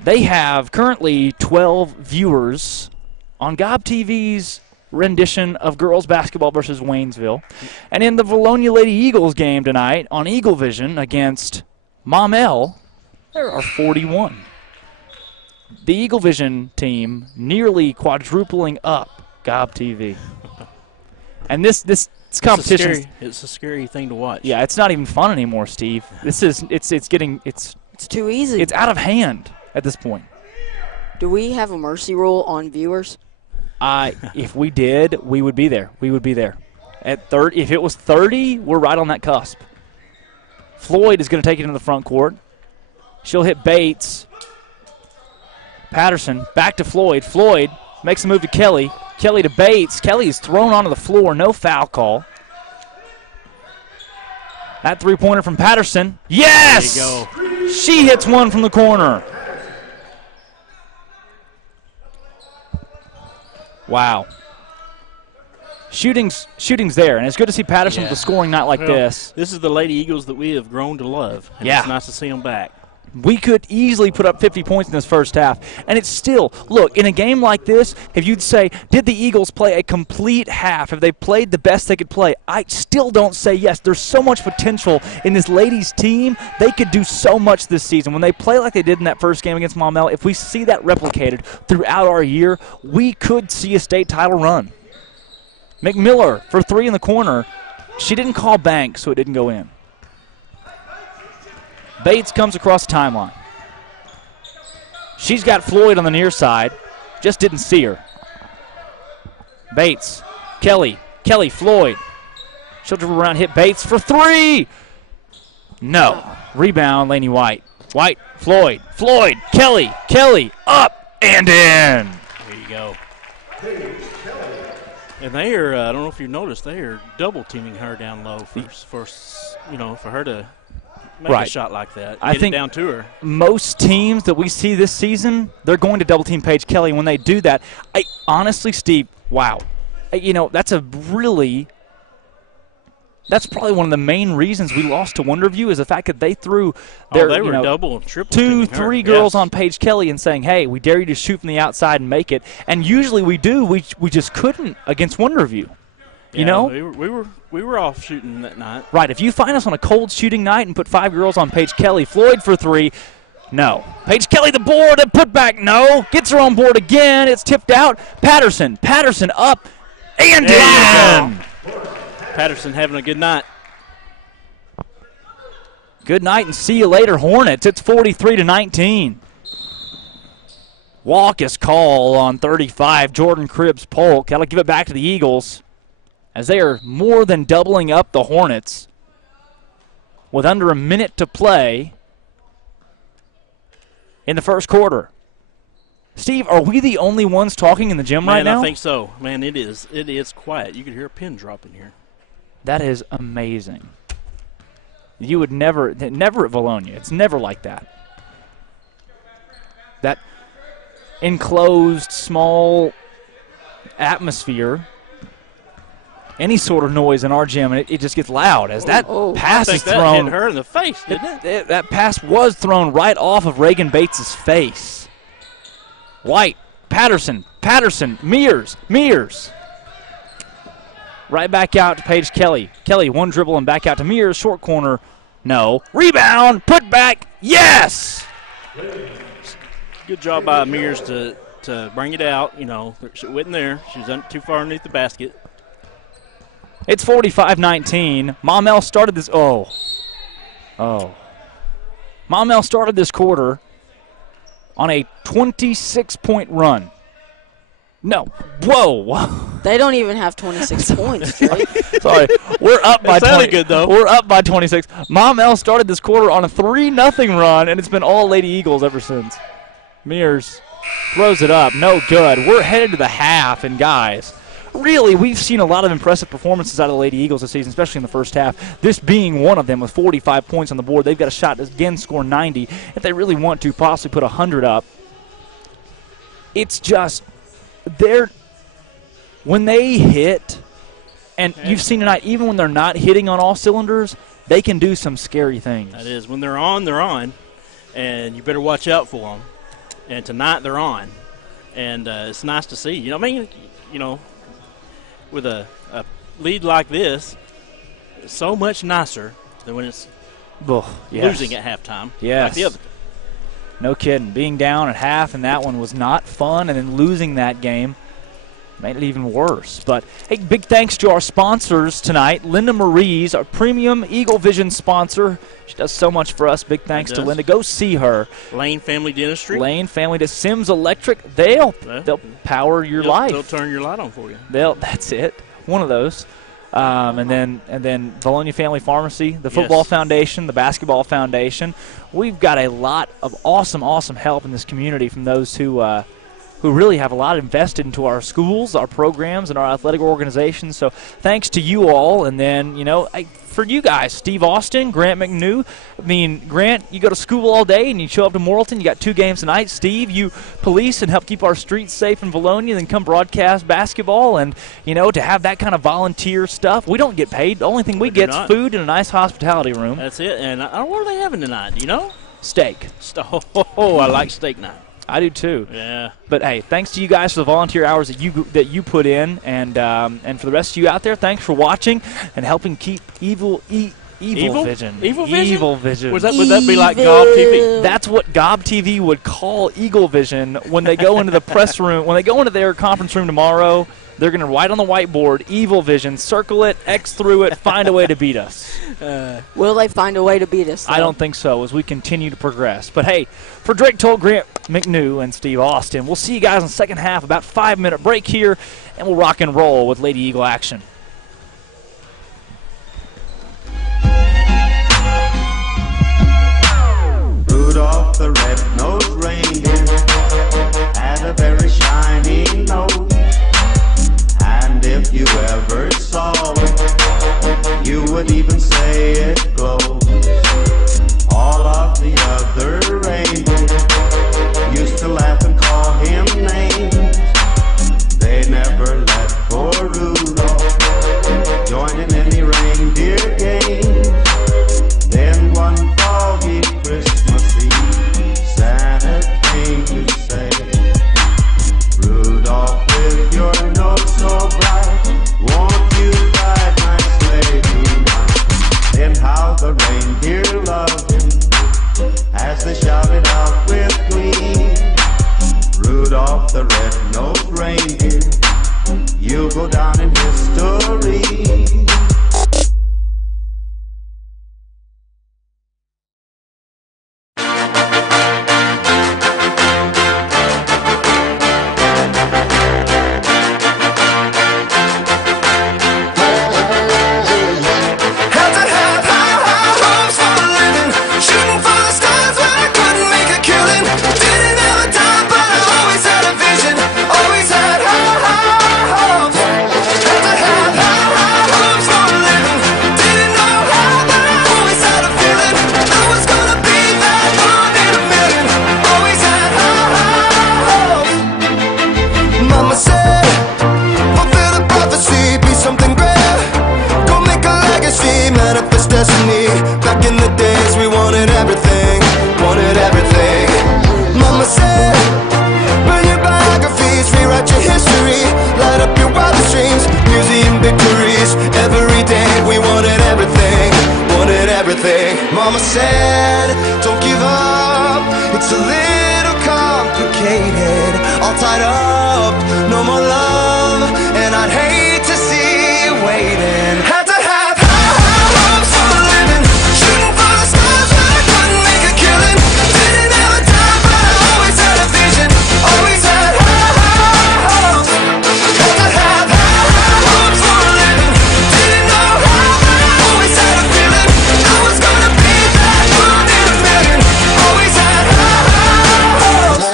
They have currently 12 viewers on Gob TV's rendition of girls basketball versus Waynesville. And in the Vilonia Lady Eagles game tonight on Eagle Vision against Maumelle, there are 41. The Eagle Vision team nearly quadrupling up Gob TV. And this competition. It's a scary thing to watch. Yeah, it's not even fun anymore, Steve. It's too easy. It's out of hand at this point. Do we have a mercy rule on viewers? If we did, we would be there. We would be there. At 30, if it was 30, we're right on that cusp. Floyd is going to take it into the front court. She'll hit Bates. Patterson back to Floyd. Floyd makes a move to Kelly. Kelly to Bates. Kelly is thrown onto the floor. No foul call. That three-pointer from Patterson. Yes! There you go. She hits one from the corner. Wow. Shooting's there, and it's good to see Patterson with a scoring night like this. This is the Lady Eagles that we have grown to love, and it's nice to see them back. We could easily put up 50 points in this first half, and it's still, look, in a game like this, if you'd say, did the Eagles play a complete half? Have they played the best they could play? I still don't say yes. There's so much potential in this ladies' team. They could do so much this season. When they play like they did in that first game against Maumelle, if we see that replicated throughout our year, we could see a state title run. McMiller for three in the corner. She didn't call bank, so it didn't go in. Bates comes across the timeline. She's got Floyd on the near side. Just didn't see her. Bates. Kelly. Kelly, Floyd. She'll dribble around, hit Bates for three. No. Rebound, Laney White. White, Floyd. Floyd, Kelly. Kelly, up and in. There you go. And they are, I don't know if you noticed, they are double teaming her down low for her to make a shot like that. I think it down to her. Most teams that we see this season, they're going to double team Paige Kelly. When they do that, honestly, Steve, wow. That's probably one of the main reasons we lost to Wonderview is the fact that they threw their double and triple 2, 3 girls on Paige Kelly and saying, hey, we dare you to shoot from the outside and make it. And usually we do. We just couldn't against Wonderview. You know? We were off shooting that night. Right. If you find us on a cold shooting night and put 5 girls on Paige Kelly, Floyd for three, no. Paige Kelly the board and put back, no. Gets her on board again. It's tipped out. Patterson up and in. Patterson having a good night. Good night and see you later, Hornets. It's 43-19. Walk is call on 35. Jordan Cribbs Polk. Got to give it back to the Eagles as they are more than doubling up the Hornets with under a minute to play in the first quarter. Steve, are we the only ones talking in the gym right now? I think so. Man, it is. It is quiet. You could hear a pin drop in here. That is amazing. You would never at Vilonia. It's never like that. That enclosed, small atmosphere, any sort of noise in our gym, and it just gets loud as that pass is thrown. That hit her in the face, didn't it? That pass was thrown right off of Reagan Bates' face. White, Patterson, Mears. Right back out to Paige Kelly. Kelly, one dribble and back out to Mears. Short corner, no. Rebound, put back, yes! Good job by Mears to bring it out. You know, she wasn't there. She was too far underneath the basket. It's 45-19. Maumelle started this. Maumelle started this quarter on a 26-point run. No. Whoa. They don't even have 26 points, Drake. Sorry. We're up by 20. Good, though. We're up by 26. Maumelle started this quarter on a 3-0 run, and it's been all Lady Eagles ever since. Mears throws it up. No good. We're headed to the half, and guys, really, we've seen a lot of impressive performances out of the Lady Eagles this season, especially in the first half. This being one of them with 45 points on the board. They've got a shot to again score 90. If they really want to, possibly put 100 up. It's just when they hit, and you've seen tonight, even when they're not hitting on all cylinders, they can do some scary things. That is, when they're on, and you better watch out for them. And tonight they're on, and it's nice to see. With a lead like this, it's so much nicer than when it's losing at halftime. Yes. Like the other. No kidding. Being down at half, and that one was not fun, and then losing that game. Made it even worse. But, hey, big thanks to our sponsors tonight. Linda Marie's, our premium Eagle Vision sponsor. She does so much for us. Big thanks to Linda. Go see her. Lane Family Dentistry. Lane Family to Sims Electric. They'll power your life. They'll turn your light on for you. That's it. One of those. And then Vilonia Family Pharmacy, the Football Foundation, the Basketball Foundation. We've got a lot of awesome help in this community from those who really have a lot invested into our schools, our programs, and our athletic organizations. So thanks to you all. And then, for you guys, Steve Austin, Grant McNew. I mean, Grant, you go to school all day and you show up to Morrilton. You got 2 games tonight. Steve, you police and help keep our streets safe in Vilonia, then come broadcast basketball. And, to have that kind of volunteer stuff, we don't get paid. The only thing we get is food and a nice hospitality room. That's it. And what are they having tonight? Do you know? Steak. Oh, I like steak night. I do too. Yeah. But hey, thanks to you guys for the volunteer hours that you put in, and for the rest of you out there, thanks for watching and helping keep Evil Vision. Evil Vision? Evil Vision. Would that be like Gob TV? That's what Gob TV would call Eagle Vision when they go into the press room. When they go into their conference room tomorrow, they're going to write on the whiteboard, Evil Vision, circle it, X through it, find a way to beat us. Will they find a way to beat us, though? I don't think so as we continue to progress. But, hey, for Drake Toll, Grant McNew, and Steve Austin, we'll see you guys in the second half, about 5-minute break here, and we'll rock and roll with Lady Eagle action. Rudolph the red-nosed reindeer had a very shiny nose, and if you ever saw it, you would even say it glows. All of the other reindeer used to laugh and call him names. They never let poor Rudolph join in any reindeer game. Then one foggy Christmas Eve, Santa came to say, Rudolph, with your nose so bright, won't you ride my sleigh tonight? Then how the reindeer loved him as they shouted out with glee, Rudolph the red-nosed reindeer, you'll go down in history. Mama said, don't give up, it's a little complicated, all tied up, no more love, and I'd hate to see you waiting. Had to have high hopes for a living, shooting for the stars, but I couldn't make a killing. Didn't have a time, but I always had a vision, always had high hopes. Had to have high hopes for a living, didn't know how, but I always had a feeling I was gonna be that one in a million. Always had high hopes.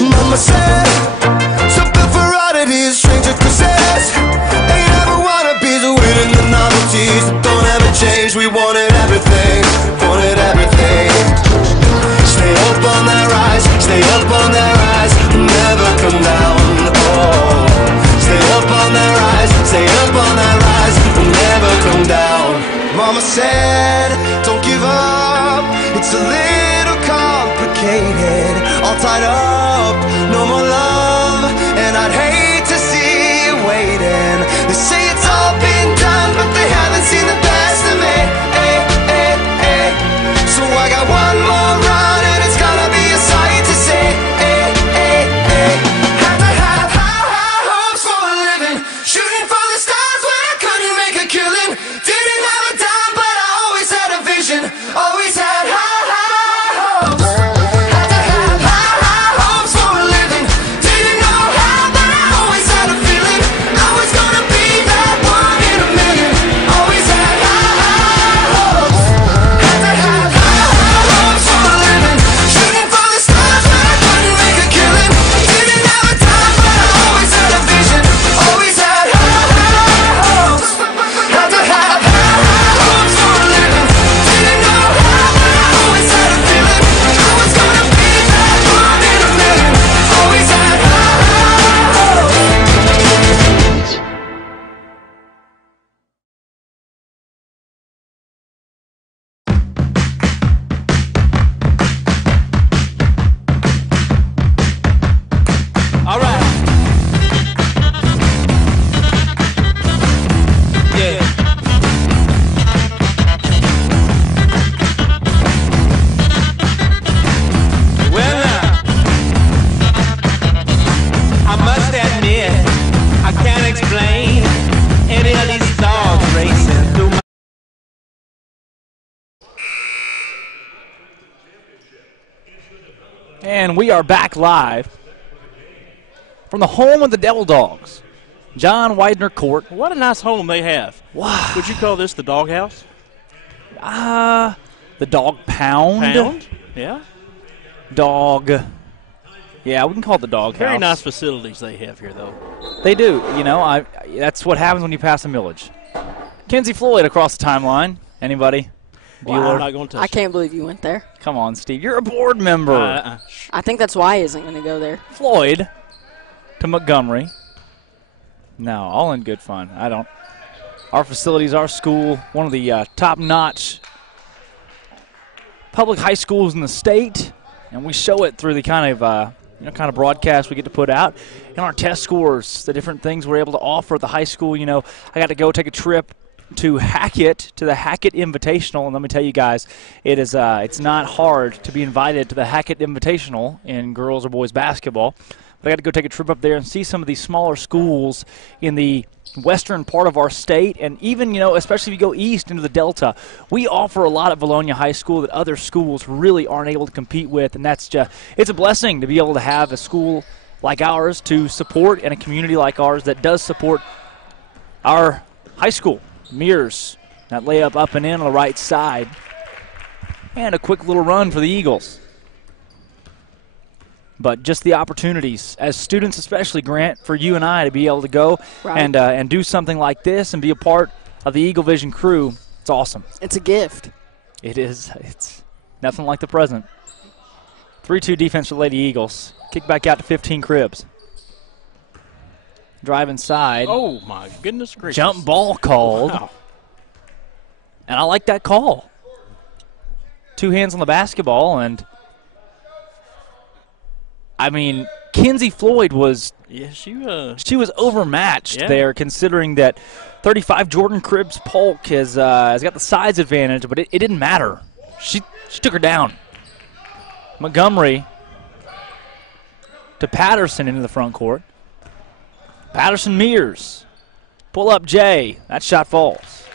Mama said, something for oddities, stranger cruises. Ain't ever wannabes, winning the novelties that don't ever change. We wanted everything, wanted everything. Stay up on that rise, stay up on that rise, never come down. Oh, stay up on that rise, stay up on that rise, never come down. Mama said, don't give up, it's a little complicated, all tied up, no more love, and I'd hate to see you waiting. They say it's all been done, but they haven't seen the best of me. So I got one more run, and it's gonna be a sight to see. Had to have high hopes. And we are back live from the home of the Devil Dogs, John Widener Court. What a nice home they have. Wow. Would you call this the doghouse? The dog pound. Pound? Yeah. Dog. Yeah, we can call it the dog Very house. nice facilities they have here, though. They do. You know, that's what happens when you pass a millage. Kenzie Floyd across the timeline. Anybody? Wow, I'm not going to touch I can't believe you went there. Come on, Steve. You're a board member. I think that's why he isn't going to go there. Floyd to Montgomery. No, all in good fun. I don't. Our facilities, our school, one of the top-notch public high schools in the state, and we show it through the kind of broadcast we get to put out, and our test scores, the different things we're able to offer at the high school. You know, I got to go take a trip to Hackett, to the Hackett Invitational, and let me tell you guys, it's not hard to be invited to the Hackett Invitational in girls or boys basketball. But I got to go take a trip up there and see some of these smaller schools in the western part of our state, and even, you know, especially if you go east into the Delta, we offer a lot at Vilonia High School that other schools really aren't able to compete with, and it's a blessing to be able to have a school like ours to support, and a community like ours that does support our high school. Mears, that layup up and in on the right side, and a quick little run for the Eagles. But just the opportunities, as students especially, Grant, for you and I to be able to go and do something like this and be a part of the Eagle Vision crew, it's awesome. It's a gift. It is. It's nothing like the present. 3-2 defense for the Lady Eagles. Kick back out to 15 Cribs. Drive inside. Oh, my goodness gracious. Jump ball called. Wow. And I like that call. 2 hands on the basketball, and I mean, Kenzie Floyd was she was overmatched there, considering that 35 Jordan Cribbs Polk has got the size advantage, but it didn't matter. She took her down. Montgomery to Patterson into the front court. Patterson Mears. Pull up Jay. That shot falls.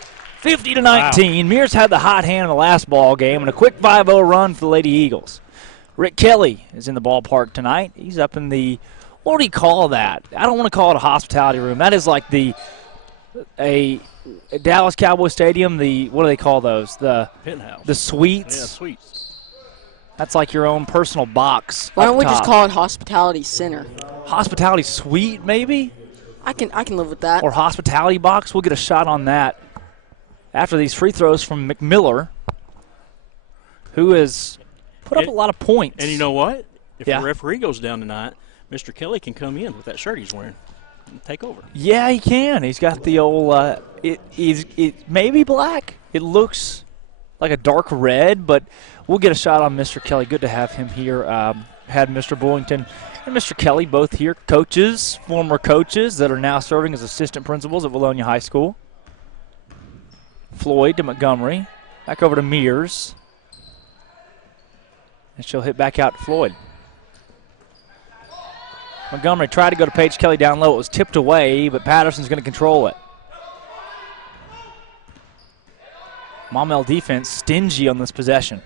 50-19. Wow. Mears had the hot hand in the last ball game, and a quick 5-0 run for the Lady Eagles. Rick Kelly is in the ballpark tonight. He's up in the, what do you call that? I don't want to call it a hospitality room. That is like a Dallas Cowboy Stadium, what do they call those? The penthouse. The suites. Yeah, suites. That's like your own personal box. Why don't we just call it Hospitality Center? Hospitality Suite, maybe? I can live with that. Or Hospitality Box. We'll get a shot on that after these free throws from McMiller, who has put up a lot of points. And you know what? If the referee goes down tonight, Mr. Kelly can come in with that shirt he's wearing and take over. Yeah, he can. He's got the old it may be black. It looks like a dark red, but we'll get a shot on Mr. Kelly. Good to have him here. Had Mr. Bullington and Mr. Kelly both here, coaches, former coaches that are now serving as assistant principals at Vilonia High School. Floyd to Montgomery. Back over to Mears. And she'll hit back out to Floyd. Montgomery tried to go to Paige Kelly down low. It was tipped away, but Patterson's going to control it. Maumelle defense stingy on this possession.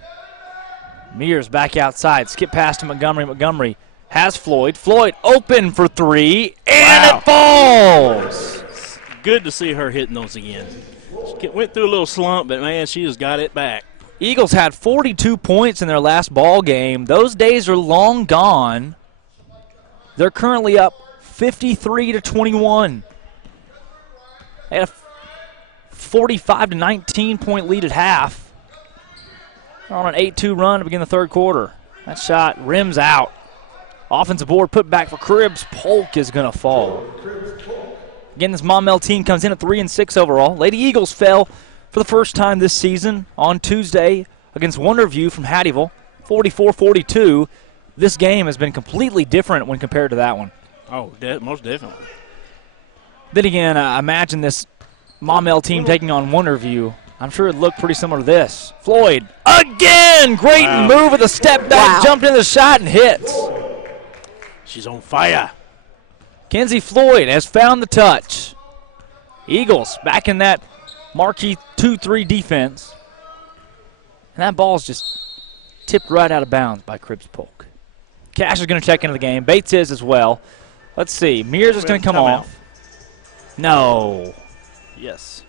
Mears back outside. Skip pass to Montgomery. Montgomery has Floyd. Floyd open for 3, and it falls. Good to see her hitting those again. She went through a little slump, but, man, she just got it back. Eagles had 42 points in their last ball game. Those days are long gone. They're currently up 53-21. They had a 45-19 point lead at half. They're on an 8-2 run to begin the third quarter. That shot rims out. Offensive board put back for Cribbs. Polk is going to fall. Again, this Maumelle team comes in at 3-6 overall. Lady Eagles fell for the first time this season on Tuesday against Wonderview from Hattieville, 44-42. This game has been completely different when compared to that one. Oh, most definitely. Then again, imagine this Maumelle team taking on Wonderview. I'm sure it looked pretty similar to this. Floyd, again! Great move with a step back, jumped in the shot and hits. She's on fire. Kenzie Floyd has found the touch. Eagles back in that marquee 2-3 defense. And that ball's just tipped right out of bounds by Cribbs Polk. Cash is going to check into the game. Bates is as well. Let's see. Mears is going to come off. No. Yes.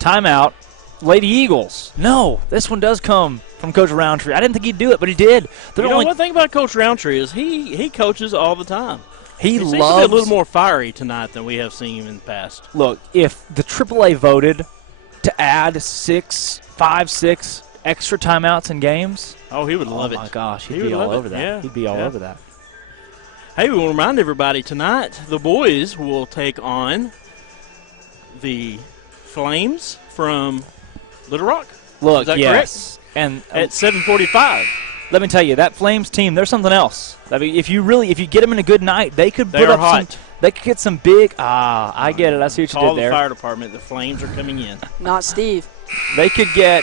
Timeout. Lady Eagles. No, this one does come from Coach Roundtree. I didn't think he'd do it, but he did. One thing about Coach Roundtree is he coaches all the time. He seems to be a little more fiery tonight than we have seen him in the past. Look, if the AAA voted to add 6 extra timeouts in games, he would love it. Oh my gosh, he'd be all over that. Yeah. He'd be all over that. Hey, we want to remind everybody tonight the boys will take on the Flames from Little Rock. Look, is that yes, correct? And at 7:45. Let me tell you, that Flames team, they're something else. I mean, if you get them in a good night, they could put up some. They could get some big. I get it. I see what you did there. Call the fire department. The Flames are coming in. Not Steve. They could get.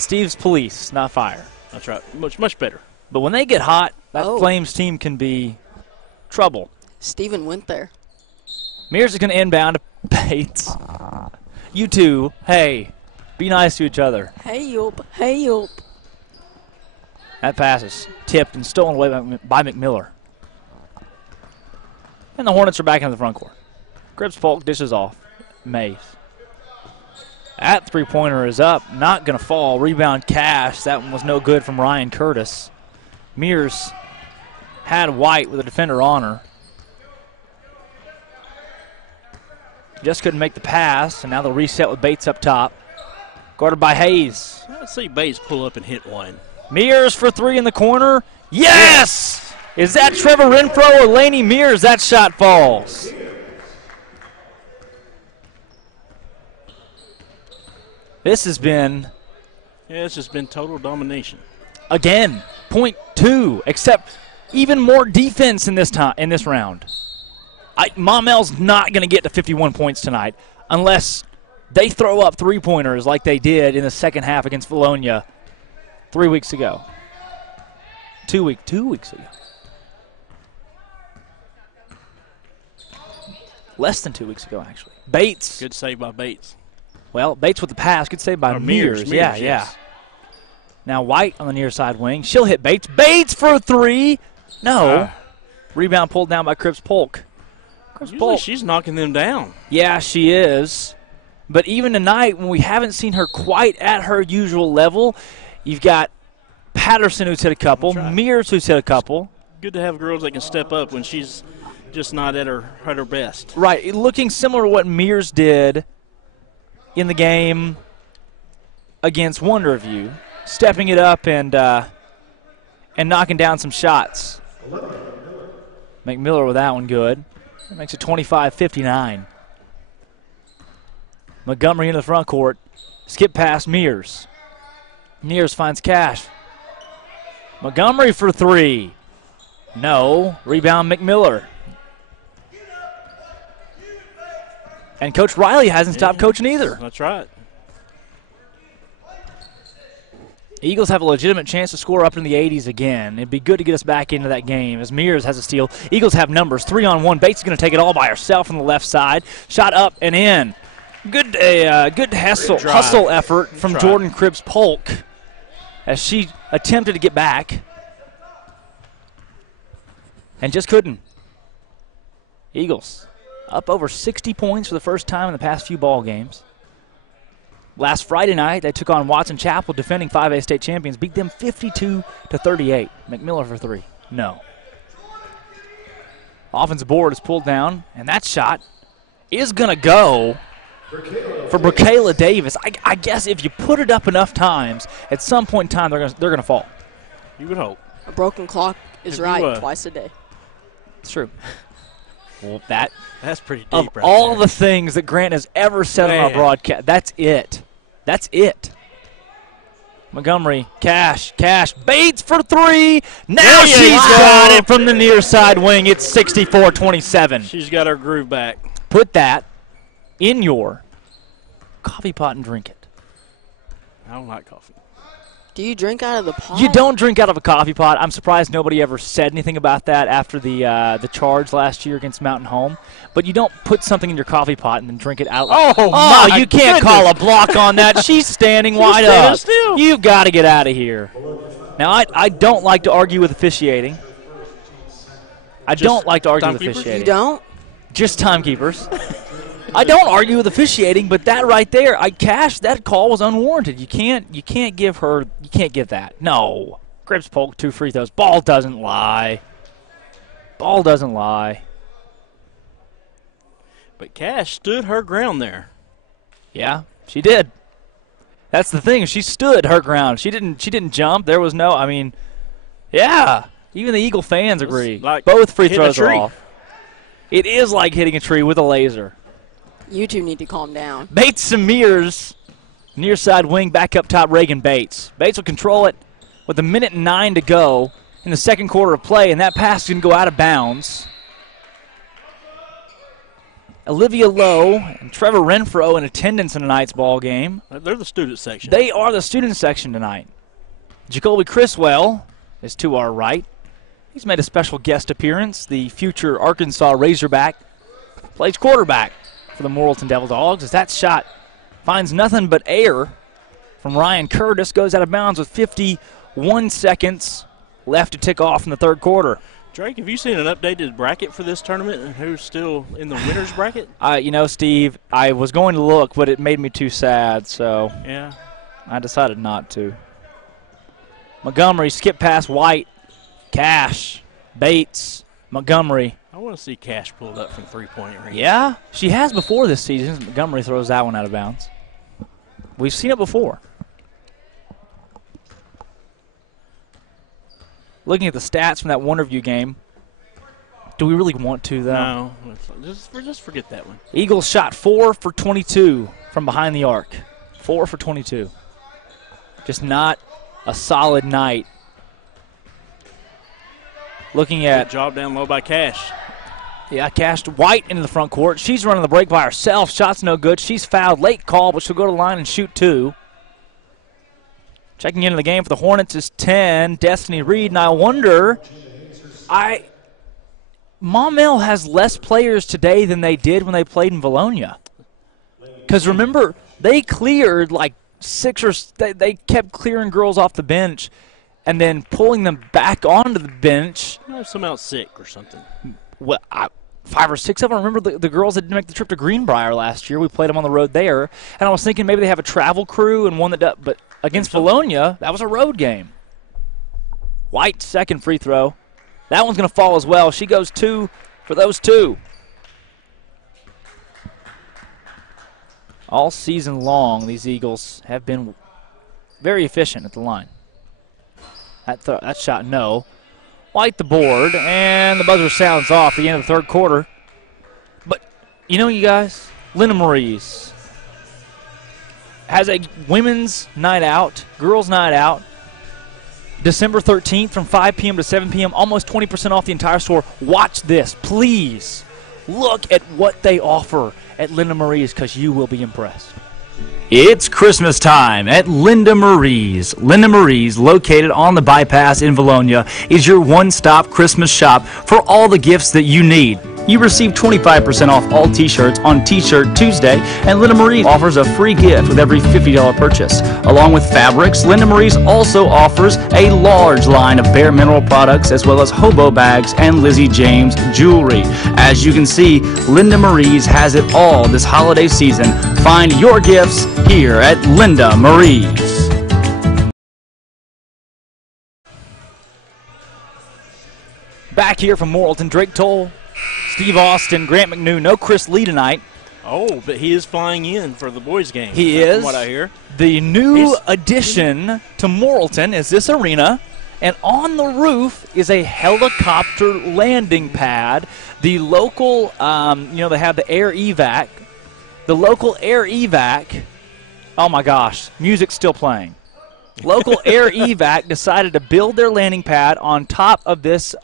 Steve's police, not fire. That's right. Much better. But when they get hot, that Flames team can be trouble. Steven went there. Mears is going to inbound to Bates. You two, hey, be nice to each other. Hey, Yelp. Hey, Yelp. That pass is tipped and stolen away by McMiller. And the Hornets are back into the front court. Cripps Polk dishes off. Mays. That three-pointer is up. Not going to fall. Rebound Cash. That one was no good from Ryan Curtis. Mears had White with a defender on her. Just couldn't make the pass, and now they'll reset with Bates up top. Guarded by Hayes. Let's see Bates pull up and hit one. Mears for three in the corner. Yes! Is that Trevor Renfro or Laney Mears? That shot falls. This has been... Yeah, it's just been total domination. Again, .2, except even more defense in this round. Maumelle's not going to get to 51 points tonight unless they throw up three-pointers like they did in the second half against Vilonia 3 weeks ago. 2 weeks ago. Less than 2 weeks ago, actually. Bates. Good save by Bates. Well, Bates with the pass. Good save by Mears. Yeah. Now White on the near side wing. She'll hit Bates. Bates for a three. No. Rebound pulled down by Cripps Polk. Usually she's knocking them down. Yeah, she is. But even tonight, when we haven't seen her quite at her usual level, you've got Patterson who's hit a couple, Mears who's hit a couple. Good to have girls that can step up when she's just not at her best. Right, looking similar to what Mears did in the game against Wonderview, stepping it up and knocking down some shots. McMiller with that one good. That makes it 25-59. Montgomery into the front court. Skip past Mears. Mears finds Cash. Montgomery for three. No. Rebound McMiller. And Coach Riley hasn't stopped coaching either. That's right. Eagles have a legitimate chance to score up in the 80s again. It'd be good to get us back into that game as Mears has a steal. Eagles have numbers, 3-on-1. Bates is going to take it all by herself on the left side. Shot up and in. Good hustle effort from Jordan Cripps Polk as she attempted to get back and just couldn't. Eagles up over 60 points for the first time in the past few ball games. Last Friday night, they took on Watson Chapel, defending 5A state champions, beat them 52-38. McMiller for three. No. Offensive board is pulled down, and that shot is going to go for Bracayla Davis. I guess if you put it up enough times, at some point in time, they're going to fall. You would hope. A broken clock is right twice a day. It's true. Well, that's pretty deep. Of all the things that Grant has ever said on our broadcast, that's it. That's it. Montgomery, Cash, Bates for three. Now she's got it from the near side wing. It's 64-27. She's got her groove back. Put that in your coffee pot and drink it. I don't like coffee. Do you drink out of the pot? You don't drink out of a coffee pot. I'm surprised nobody ever said anything about that after the charge last year against Mountain Home. But you don't put something in your coffee pot and then drink it out. Oh you can't call a block on that. She's standing wide up. Still. You've got to get out of here. Now, I don't like to argue with officiating, I don't like to argue with officiating. You don't? Just timekeepers. I don't argue with officiating, but that right there, Cash, that call was unwarranted. You can't give that. No. Grips Polk, 2 free throws. Ball doesn't lie. Ball doesn't lie. But Cash stood her ground there. Yeah, she did. That's the thing. She stood her ground. She didn't jump. There was no, I mean, yeah. Even the Eagle fans agree. Like both free throws are off. It is like hitting a tree with a laser. You two need to calm down. Bates Samirs, near side wing, back up top, Reagan Bates. Bates will control it with 1:09 to go in the second quarter of play, and that pass is going to go out of bounds. Olivia Lowe and Trevor Renfro in attendance in tonight's ball game. They're the student section. They are the student section tonight. Jacoby Criswell is to our right. He's made a special guest appearance. The future Arkansas Razorback plays quarterback for the Morrilton Devil Dogs as that shot finds nothing but air from Ryan Curtis. Goes out of bounds with 51 seconds left to tick off in the third quarter. Drake, have you seen an updated bracket for this tournament and who's still in the winner's bracket? You know, Steve, I was going to look, but it made me too sad, so yeah, I decided not to. Montgomery skip past White, Cash, Bates, Montgomery. I want to see Cash pulled up from three-point range. Yeah, she has before this season. Montgomery throws that one out of bounds. We've seen it before. Looking at the stats from that Wonderview game, do we really want to, though? No, just forget that one. Eagles shot 4 for 22 from behind the arc. 4 for 22. Just not a solid night. Looking at... Good job down low by Cash. Yeah, Cash White into the front court. She's running the break by herself. Shot's no good. She's fouled. Late call, but she'll go to the line and shoot 2. Checking into the game for the Hornets is 10, Destiny Reed, and I wonder, Maumelle has less players today than they did when they played in Vilonia. Because remember, they cleared like 6 or they kept clearing girls off the bench and then pulling them back onto the bench. Some out sick or something. Well, 5 or 6 of them. Remember the girls that didn't make the trip to Greenbrier last year? We played them on the road there. And I was thinking maybe they have a travel crew and one that does, but against Vilonia, that was a road game. White, second free throw. That one's going to fall as well. She goes 2 for those 2. All season long, these Eagles have been very efficient at the line. That shot, no. White the board, and the buzzer sounds off at the end of the third quarter. But, you know, you guys, Linda Marie's has a women's night out, girls' night out, December 13th from 5 p.m. to 7 p.m., almost 20% off the entire store. Watch this. Please look at what they offer at Linda Marie's because you will be impressed. It's Christmas time at Linda Marie's. Linda Marie's, located on the bypass in Vilonia, is your one-stop Christmas shop for all the gifts that you need. You receive 25% off all t-shirts on T-Shirt Tuesday, and Linda Marie's offers a free gift with every $50 purchase. Along with fabrics, Linda Marie's also offers a large line of bare mineral products as well as hobo bags and Lizzie James jewelry. As you can see, Linda Marie's has it all this holiday season. Find your gifts here at Linda Marie's. Back here from Morrilton, Drake Toll, Steve Austin, Grant McNew. No Chris Lee tonight. Oh, but he is flying in for the boys' game. He is. From what I hear. The new addition to Morrilton is this arena, and on the roof is a helicopter landing pad. The local, they have the air evac. The local air evac, oh my gosh, music's still playing. Local air evac decided to build their landing pad on top of this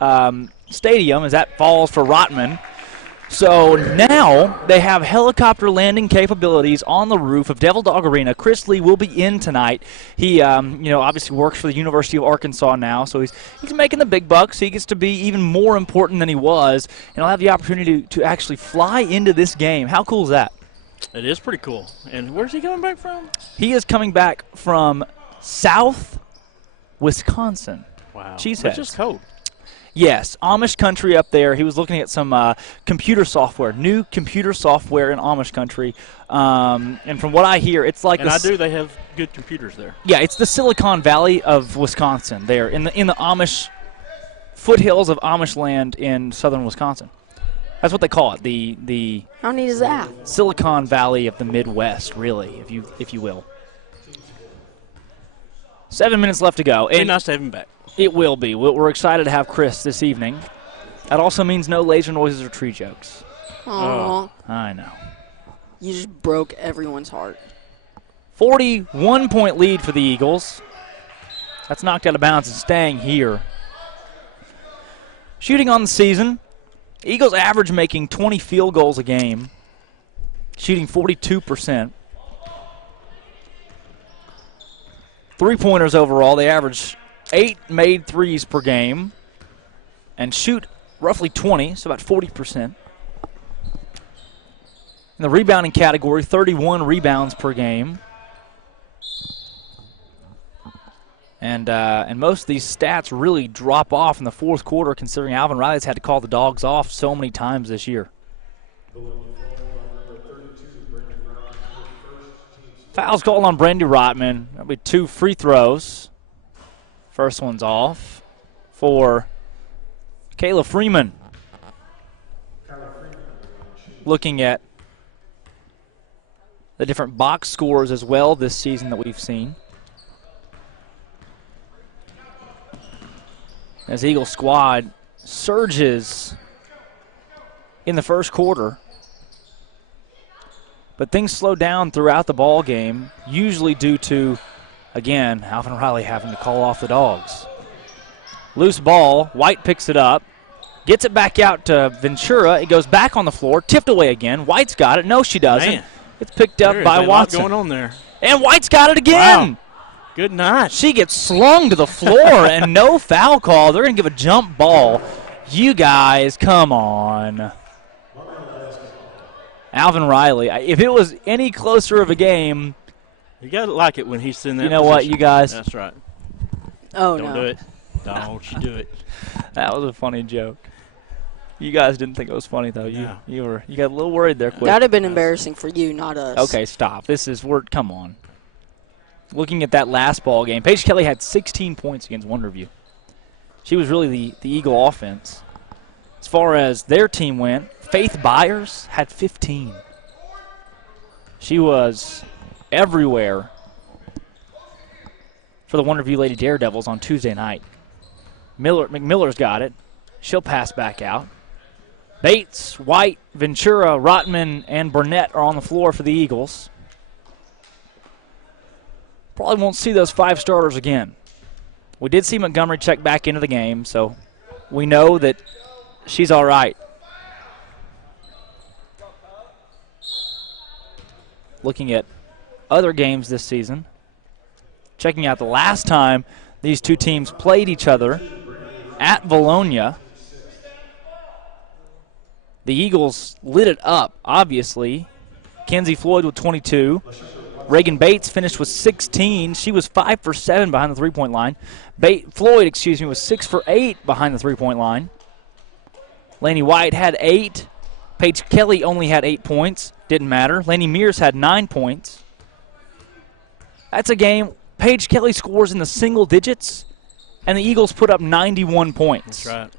stadium as that falls for Rotman. So now they have helicopter landing capabilities on the roof of Devil Dog Arena. Chris Lee will be in tonight. He, obviously works for the University of Arkansas now, so he's making the big bucks. He gets to be even more important than he was, and he'll have the opportunity to actually fly into this game. How cool is that? It is pretty cool. And where's he coming back from? He is coming back from South Wisconsin. Wow. Cheeseheads. That's just cold. Yes, Amish country up there. He was looking at some computer software, new computer software in Amish country. And from what I hear, it's like they have good computers there. Yeah, it's the Silicon Valley of Wisconsin. There in the Amish foothills of Amish land in southern Wisconsin. That's what they call it. The How neat is that? Silicon Valley of the Midwest, really, if you will. 7 minutes left to go. It'd be nice to have him back. It will be. We're excited to have Chris this evening. That also means no laser noises or tree jokes. Aww. I know. You just broke everyone's heart. 41-point lead for the Eagles. That's knocked out of bounds and staying here. Shooting on the season, Eagles average making 20 field goals a game, shooting 42%. Three-pointers overall, they average 8 made threes per game and shoot roughly 20, so about 40%. In the rebounding category, 31 rebounds per game. And most of these stats really drop off in the fourth quarter, considering Alvin Riley's had to call the Dogs off so many times this year. Fouls called on Brandy Rotman. That'll be 2 free throws. First one's off for Kayla Freeman. Looking at the different box scores as well this season that we've seen. As Eagle squad surges in the first quarter. But things slow down throughout the ball game, usually due to, again, Alvin Riley having to call off the Dogs. Loose ball, White picks it up, gets it back out to Ventura. It goes back on the floor, tipped away again. White's got it. No, she doesn't. Man, it's picked up by Watson. Going on there. And White's got it again. Wow. Good night. She gets slung to the floor and no foul call. They're going to give a jump ball. You guys, come on. Alvin Riley. If it was any closer of a game. You got to like it when he's in that You know position. what, you guys? That's right. Oh, Don't no. do it. Don't you do it. That was a funny joke. You guys didn't think it was funny, though. No. You got a little worried there quick. That would have been embarrassing for you, not us. Okay, stop. Come on. Looking at that last ball game, Paige Kelly had 16 points against Wonderview. She was really the Eagle offense. As far as their team went, Faith Byers had 15. She was everywhere for the Wonderview Lady Daredevils on Tuesday night. McMiller's got it. She'll pass back out. Bates, White, Ventura, Rotman, and Burnett are on the floor for the Eagles. Probably won't see those 5 starters again. We did see Montgomery check back into the game, so we know that she's all right. Looking at other games this season, checking out the last time these two teams played each other at Vilonia. The Eagles lit it up, obviously. Kenzie Floyd with 22. Reagan Bates finished with 16. She was 5 for 7 behind the three-point line. Floyd was 6 for 8 behind the three-point line. Laney White had 8. Paige Kelly only had 8 points. Didn't matter. Laney Mears had 9 points. That's a game. Paige Kelly scores in the single digits, and the Eagles put up 91 points. That's right.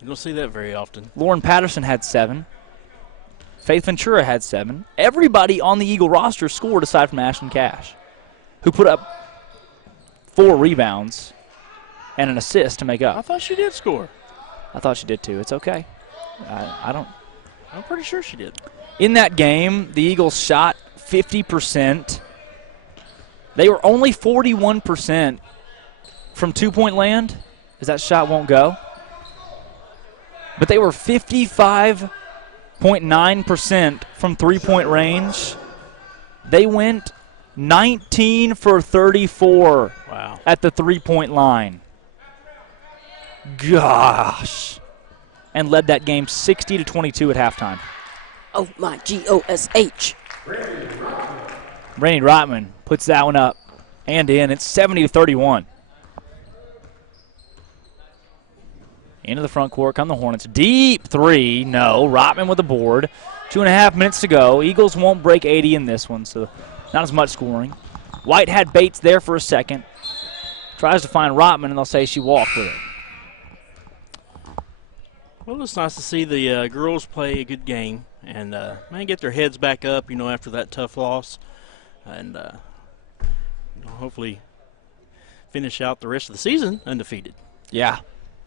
You don't see that very often. Lauren Patterson had 7. Faith Ventura had 7. Everybody on the Eagle roster scored aside from Ashton Cash, who put up 4 rebounds and an assist to make up. I thought she did score. I thought she did too. It's okay. I'm pretty sure she did. In that game, the Eagles shot 50%. They were only 41% from two-point land, as that shot won't go. But they were 55.9% from three-point range. They went 19 for 34 at the three-point line. Gosh. And led that game 60-22 at halftime. Oh, my Gosh. Brandy Rotman puts that one up and in. It's 70-31. Into the front court come the Hornets. Deep three. No. Rotman with the board. 2.5 minutes to go. Eagles won't break 80 in this one, so not as much scoring. White had Bates there for a second. Tries to find Rotman, and they'll say she walked with it. Well, it's nice to see the girls play a good game and man, get their heads back up, after that tough loss, and hopefully finish out the rest of the season undefeated. Yeah.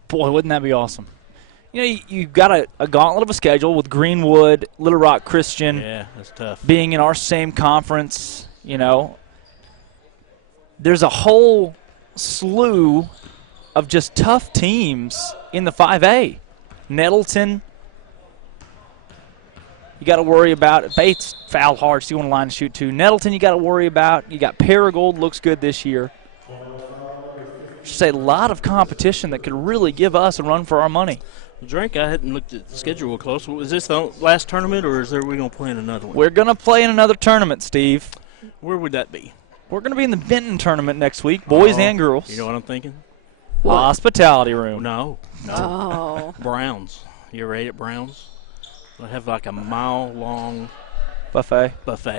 Boy, wouldn't that be awesome. You've got a gauntlet of a schedule with Greenwood, Little Rock Christian. Yeah, that's tough. Being in our same conference, There's a whole slew of just tough teams in the 5A. Nettleton, you got to worry about. Bates fouled hard, so you want a line to shoot too. Nettleton, you got to worry about. You got Paragould, looks good this year. Just a lot of competition that could really give us a run for our money. Drake, I hadn't looked at the schedule close. Was this the last tournament, or we going to play in another one? We're going to play in another tournament, Steve. Where would that be? We're going to be in the Benton tournament next week, boys and girls. You know what I'm thinking? What? Hospitality room. No. Oh. Browns. You ever ate at Browns? They have like a mile-long buffet.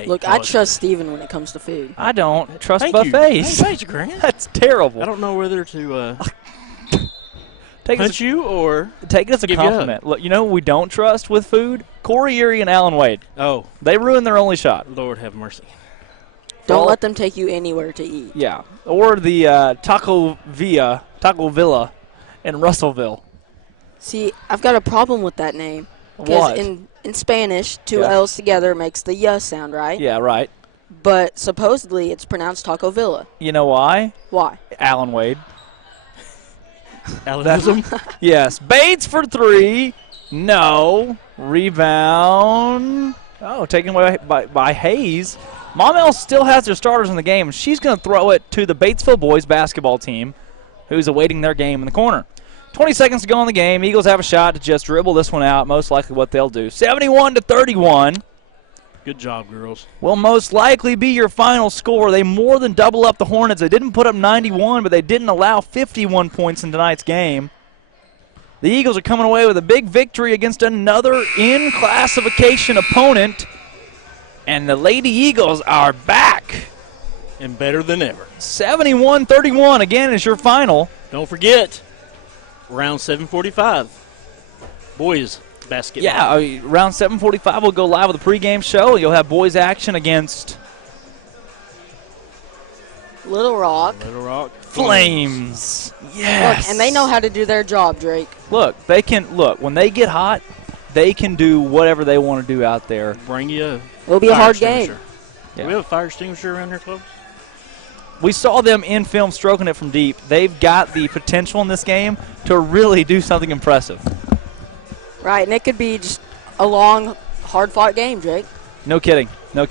Look, I trust Steven when it comes to food. I don't trust Thank buffets. You. Thank you, Grant. That's terrible. I don't know whether to punch you or take it as a compliment. Look, who we don't trust with food? Corey Erie and Alan Wade. Oh. They ruined their only shot. Lord have mercy. Don't let them take you anywhere to eat. Yeah. Or the Taco Villa in Russellville. See, I've got a problem with that name. What? Because in Spanish, two L's together makes the "ya" sound, right? Yeah, right. But supposedly it's pronounced Taco Villa. You know why? Why? Alan Wade. Alanism? Yes. Bates for three. No. Rebound. Oh, taken away by Hayes. Maumelle still has their starters in the game, and she's going to throw it to the Batesville boys basketball team, who's awaiting their game in the corner. 20 seconds to go in the game. Eagles have a shot to just dribble this one out, most likely what they'll do. 71-31. Good job, girls. Will most likely be your final score. They more than double up the Hornets. They didn't put up 91, but they didn't allow 51 points in tonight's game. The Eagles are coming away with a big victory against another in-classification opponent, and the Lady Eagles are back. And better than ever. 71-31, again, is your final. Don't forget, round 7:45, boys basketball. Yeah, round 7:45 we'll go live with a pregame show. You'll have boys action against Little Rock Flames. Yes. Look, and they know how to do their job, Drake. Look, when they get hot, they can do whatever they want to do out there. Bring you It'll be a hard game. Yeah. Do we have a fire extinguisher around here close? We saw them in film stroking it from deep. They've got the potential in this game to really do something impressive. Right, and it could be just a long, hard-fought game, Drake. No kidding. They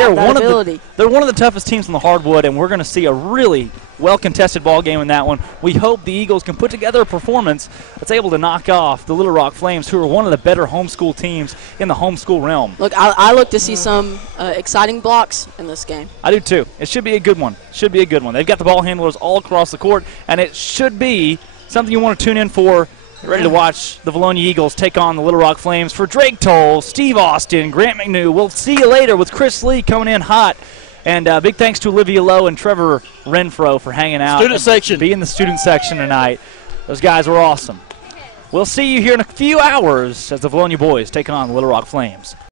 have that ability. They're one of the toughest teams on the hardwood, and we're going to see a really well-contested ball game in that one. We hope the Eagles can put together a performance that's able to knock off the Little Rock Flames, who are one of the better homeschool teams in the homeschool realm. Look, I look to see some exciting blocks in this game. I do too. It should be a good one. They've got the ball handlers all across the court, and it should be something you want to tune in for. Get ready to watch the Vilonia Eagles take on the Little Rock Flames. For Drake Toll, Steve Austin, Grant McNew, we'll see you later with Chris Lee coming in hot. And big thanks to Olivia Lowe and Trevor Renfro for hanging out. Student section. Be in the student section tonight. Those guys were awesome. We'll see you here in a few hours as the Vilonia boys take on the Little Rock Flames.